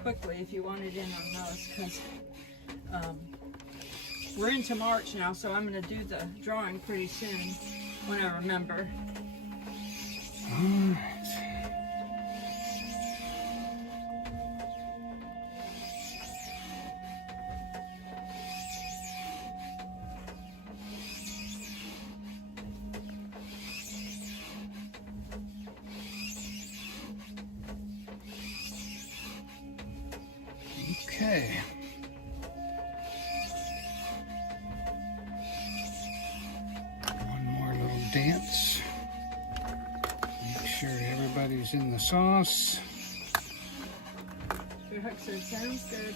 quickly if you wanted in on those, because We're into March now, so I'm going to do the drawing pretty soon when I remember. Alright. Okay. One more little dance. Make sure everybody's in the sauce. Your hook said, sounds good.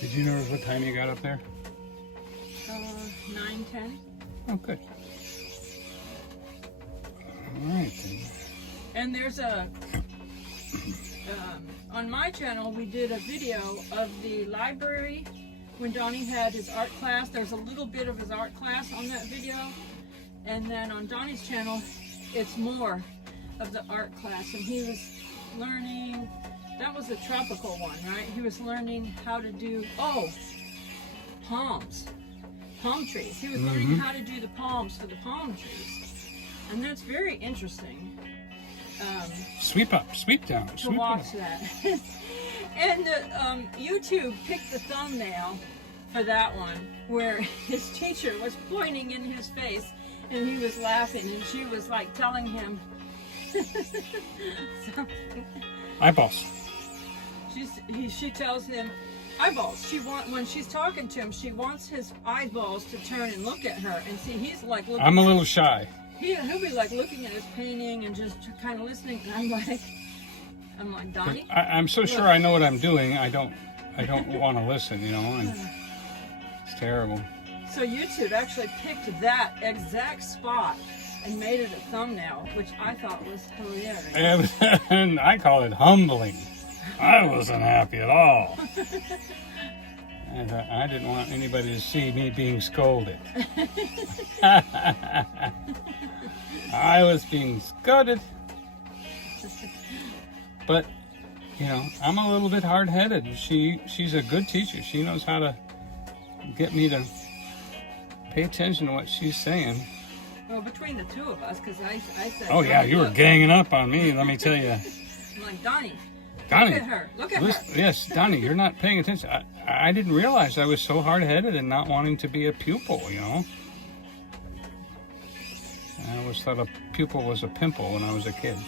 Did you notice what time you got up there? 9:10. Oh, good. All right then. And there's a, on my channel, we did a video of the library when Donny had his art class. There's a little bit of his art class on that video. And then on Donny's channel, it's more of the art class. And he was learning, that was a tropical one, right? He was learning how to do, palm trees. He was learning how to do the palms for the palm trees. And that's very interesting. Sweep up, sweep down, To sweep watch up. that. And YouTube picked the thumbnail for that one where his teacher was pointing in his face and he was laughing and she was like telling him something. Eyeballs. She tells him eyeballs. When she's talking to him, she wants his eyeballs to turn and look at her. And see, he's like looking. I'm a little shy. He'll be like looking at his painting and just kind of listening. And I'm like, Donny. I'm so sure I know what I'm doing. I don't want to listen. You know, and it's terrible. So YouTube actually picked that exact spot and made it a thumbnail, which I thought was hilarious. And I call it humbling. I wasn't happy at all. And I didn't want anybody to see me being scolded. I was being scolded. But, you know, I'm a little bit hard-headed. She's a good teacher. She knows how to get me to pay attention to what she's saying. Well, between the two of us, because I said... Oh, yeah, you were ganging up on me, let me tell you. I'm like, Donny, Donny, look at her. Look at her. Yes, Donny, you're not paying attention. I didn't realize I was so hard-headed and not wanting to be a pupil, you know. I always thought a pupil was a pimple when I was a kid.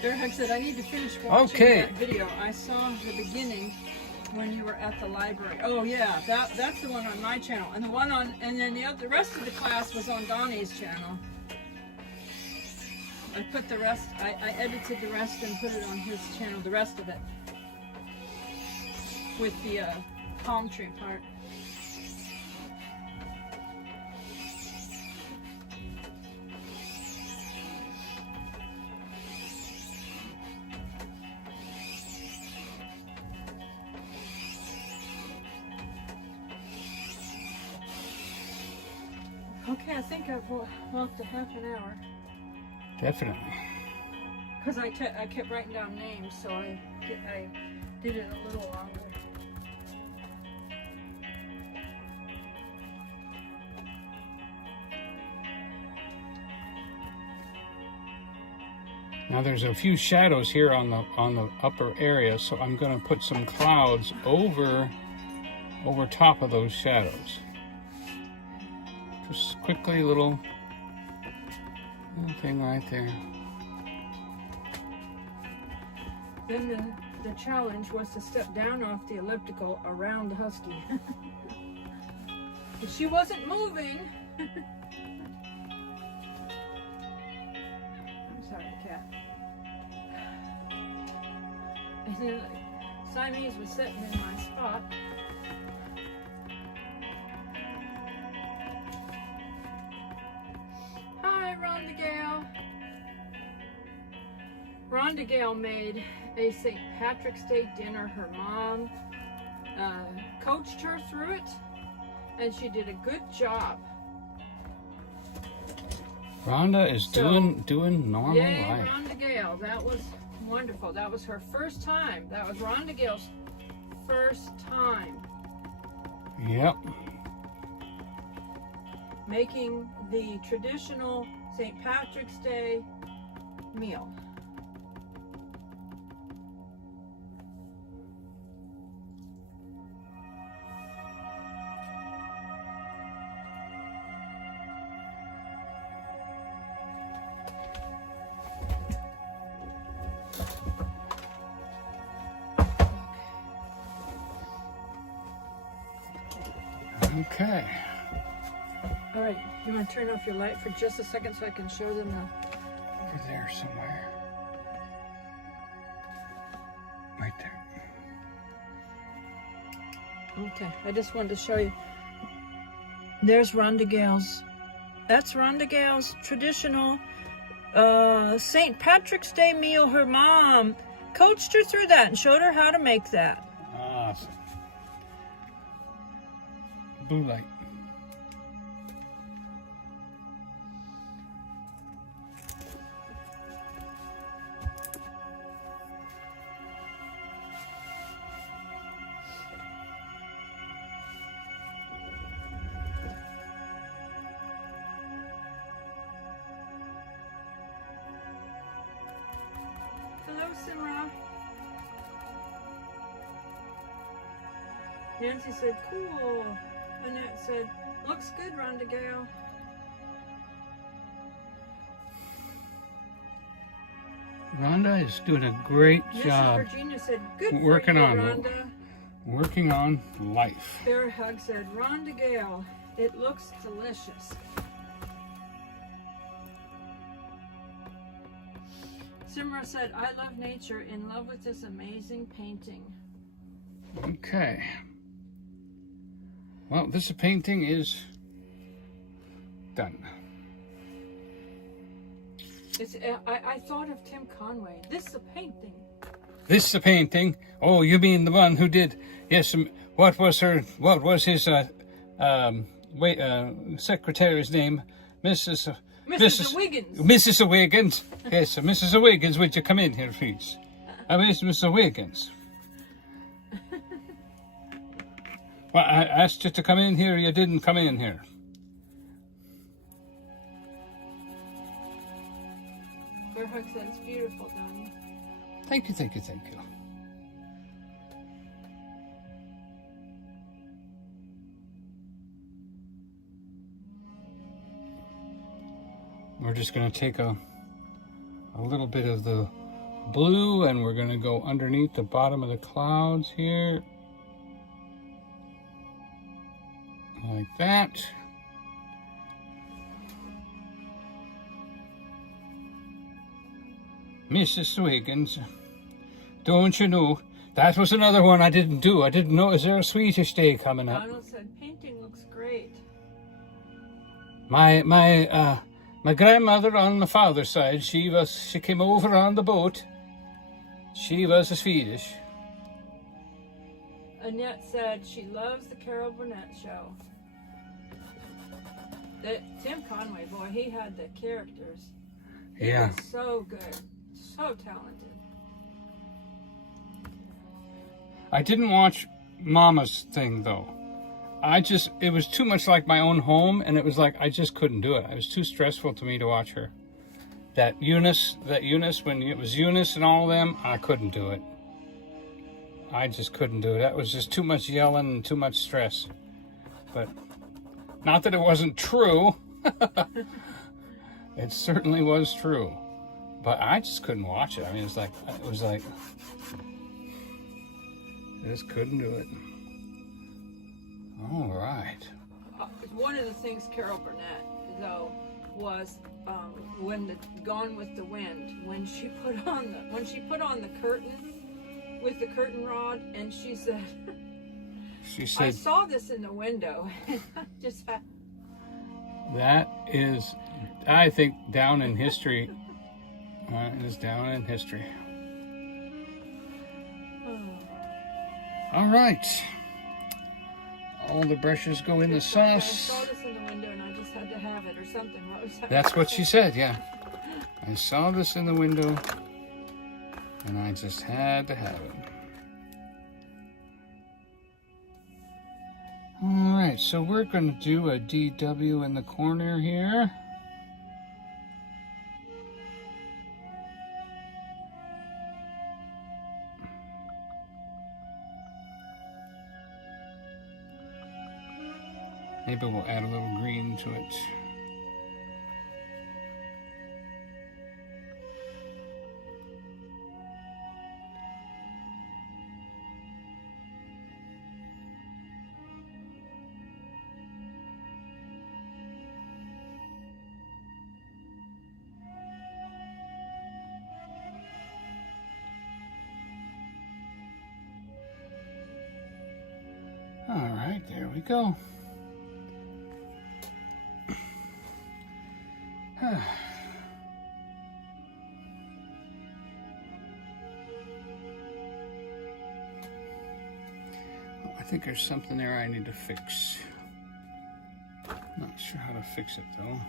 Derek said, I need to finish watching that video. I saw the beginning when you were at the library. Oh yeah, that's the one on my channel. And the one on, and then the rest of the class was on Donny's channel. I put the rest, I edited the rest and put it on his channel, the rest of it. With the palm tree part. Okay, I think I've walked a half an hour. Definitely. Because I kept writing down names, so I did it a little longer. Now there's a few shadows here on the upper area, so I'm going to put some clouds over top of those shadows. Just quickly, little thing right there. Then the challenge was to step down off the elliptical around the husky. But she wasn't moving. I'm sorry, cat. And then Siamese was sitting in my spot. Hi, Ron the Gale. Rhonda Gale made a St. Patrick's Day dinner. Her mom coached her through it, and she did a good job. Rhonda is doing normal Yay, life. Rhonda Gale. That was wonderful. That was her first time. That was Rhonda Gale's first time Yep. making the traditional St. Patrick's Day meal. Okay. All right, you want to turn off your light for just a second so I can show them the... Over there somewhere. Right there. Okay, I just wanted to show you. There's Rhonda Gale's. That's Rhonda Gale's traditional St. Patrick's Day meal. Her mom coached her through that and showed her how to make that. Awesome. Blue light. Hello, Simra. Nancy said, cool. Annette said, looks good, Rhonda Gale. Rhonda is doing a great job. Mrs. Virginia said, good Working for you, on it. Rhonda. Working on life. Bear Hug said, Rhonda Gale, it looks delicious. Simra said, I love nature, in love with this amazing painting. Okay. Well, this painting is done. It's, I thought of Tim Conway. This is a painting. This is a painting. Oh, you mean the one who did? Yes. What was his secretary's name? Mrs. Wiggins. Mrs. Wiggins. Yes, Mrs. Wiggins. Would you come in here, please? Mrs. Wiggins. Well, I asked you to come in here. You didn't come in here. Bear Hug said, it's beautiful, Donny. Thank you, thank you, thank you. We're just going to take a little bit of the blue and we're going to go underneath the bottom of the clouds here. Like that. Mrs. Wiggins, don't you know, that was another one I didn't do. I didn't know, is there a Swedish Day coming up? Donald said, painting looks great. My grandmother on the father's side, she came over on the boat. She was a Swedish. Annette said she loves the Carol Burnett show. Tim Conway, boy, he had the characters. He was so good, so talented. I didn't watch Mama's thing though. It was too much like my own home, and it was like I just couldn't do it. It was too stressful to me to watch her. That Eunice, when it was Eunice and all of them, I couldn't do it. I just couldn't do it. That was just too much yelling and too much stress. But not that it wasn't true. It certainly was true. But I just couldn't watch it. I mean, it was like I just couldn't do it. All right. One of the things Carol Burnett, though, was when Gone with the Wind, when she put on the curtain with the curtain rod, and she said, I saw this in the window. Just that is, I think, down in history. That is down in history. Oh. All right. All the brushes go in the It's like I sauce. saw this in the window and I just had to have it or something. What was that? That's what she said, yeah. I saw this in the window, and I just had to have it. All right, so we're going to do a DW in the corner here. Maybe we'll add a little green to it. All right, there we go. I think there's something there I need to fix. Not sure how to fix it though.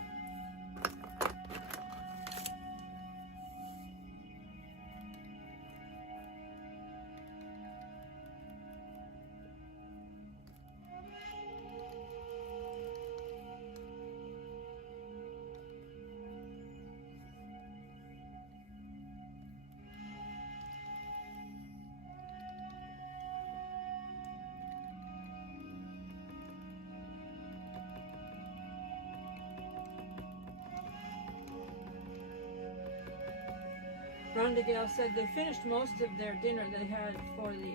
Rhonda Gale said they finished most of their dinner they had for the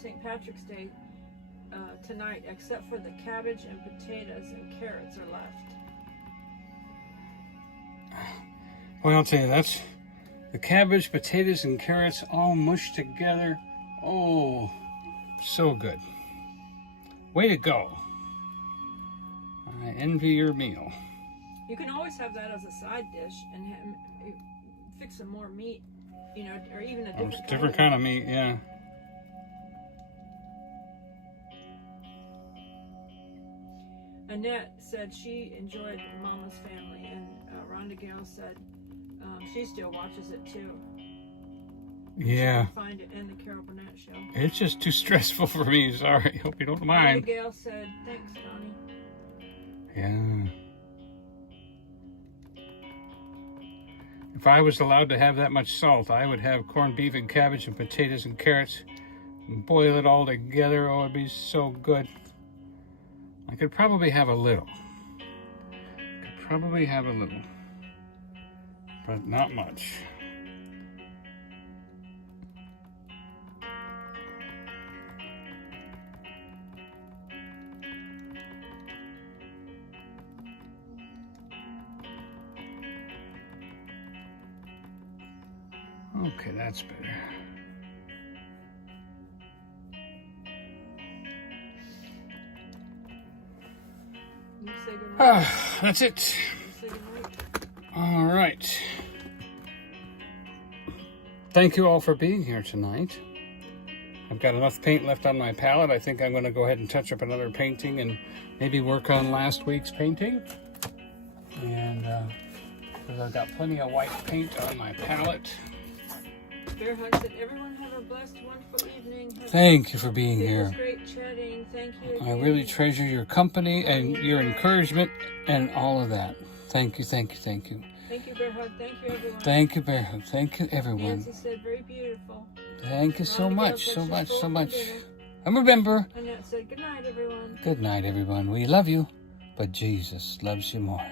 St. Patrick's Day tonight, except for the cabbage and potatoes and carrots are left. Well, I'll tell you, that's the cabbage, potatoes, and carrots all mushed together. Oh, so good. Way to go. I envy your meal. You can always have that as a side dish and fix some more meat, you know, or even a Different kind of meat, yeah. Annette said she enjoyed Mama's Family, and Rhonda Gale said she still watches it too. Yeah. She can find it in the Carol Burnett Show. It's just too stressful for me. Sorry. Hope you don't mind. Rhonda Gale said, "Thanks, Donny." Yeah. If I was allowed to have that much salt, I would have corned beef and cabbage and potatoes and carrots and boil it all together. Oh, it'd be so good. I could probably have a little. But not much. Okay, that's better. You say goodnight. That's it. You say goodnight. All right. Thank you all for being here tonight. I've got enough paint left on my palette. I think I'm going to go ahead and touch up another painting and maybe work on last week's painting. And because I've got plenty of white paint on my palette. Bear Hug said, "Everyone have a blessed, wonderful evening." Thank you for being It was here. great chatting. Thank you. I really treasure your company and your encouragement and all of that. Thank you, thank you, thank you. Thank you, Bear Hug. Thank you, everyone. Thank you, Bear Hug. Thank you, everyone. Nancy said, "Very beautiful." Thank you so Rhonda Gale much, said so she's much, full so for much. dinner. And remember, Annette said, "Good night, everyone." good night, everyone. We love you, but Jesus loves you more.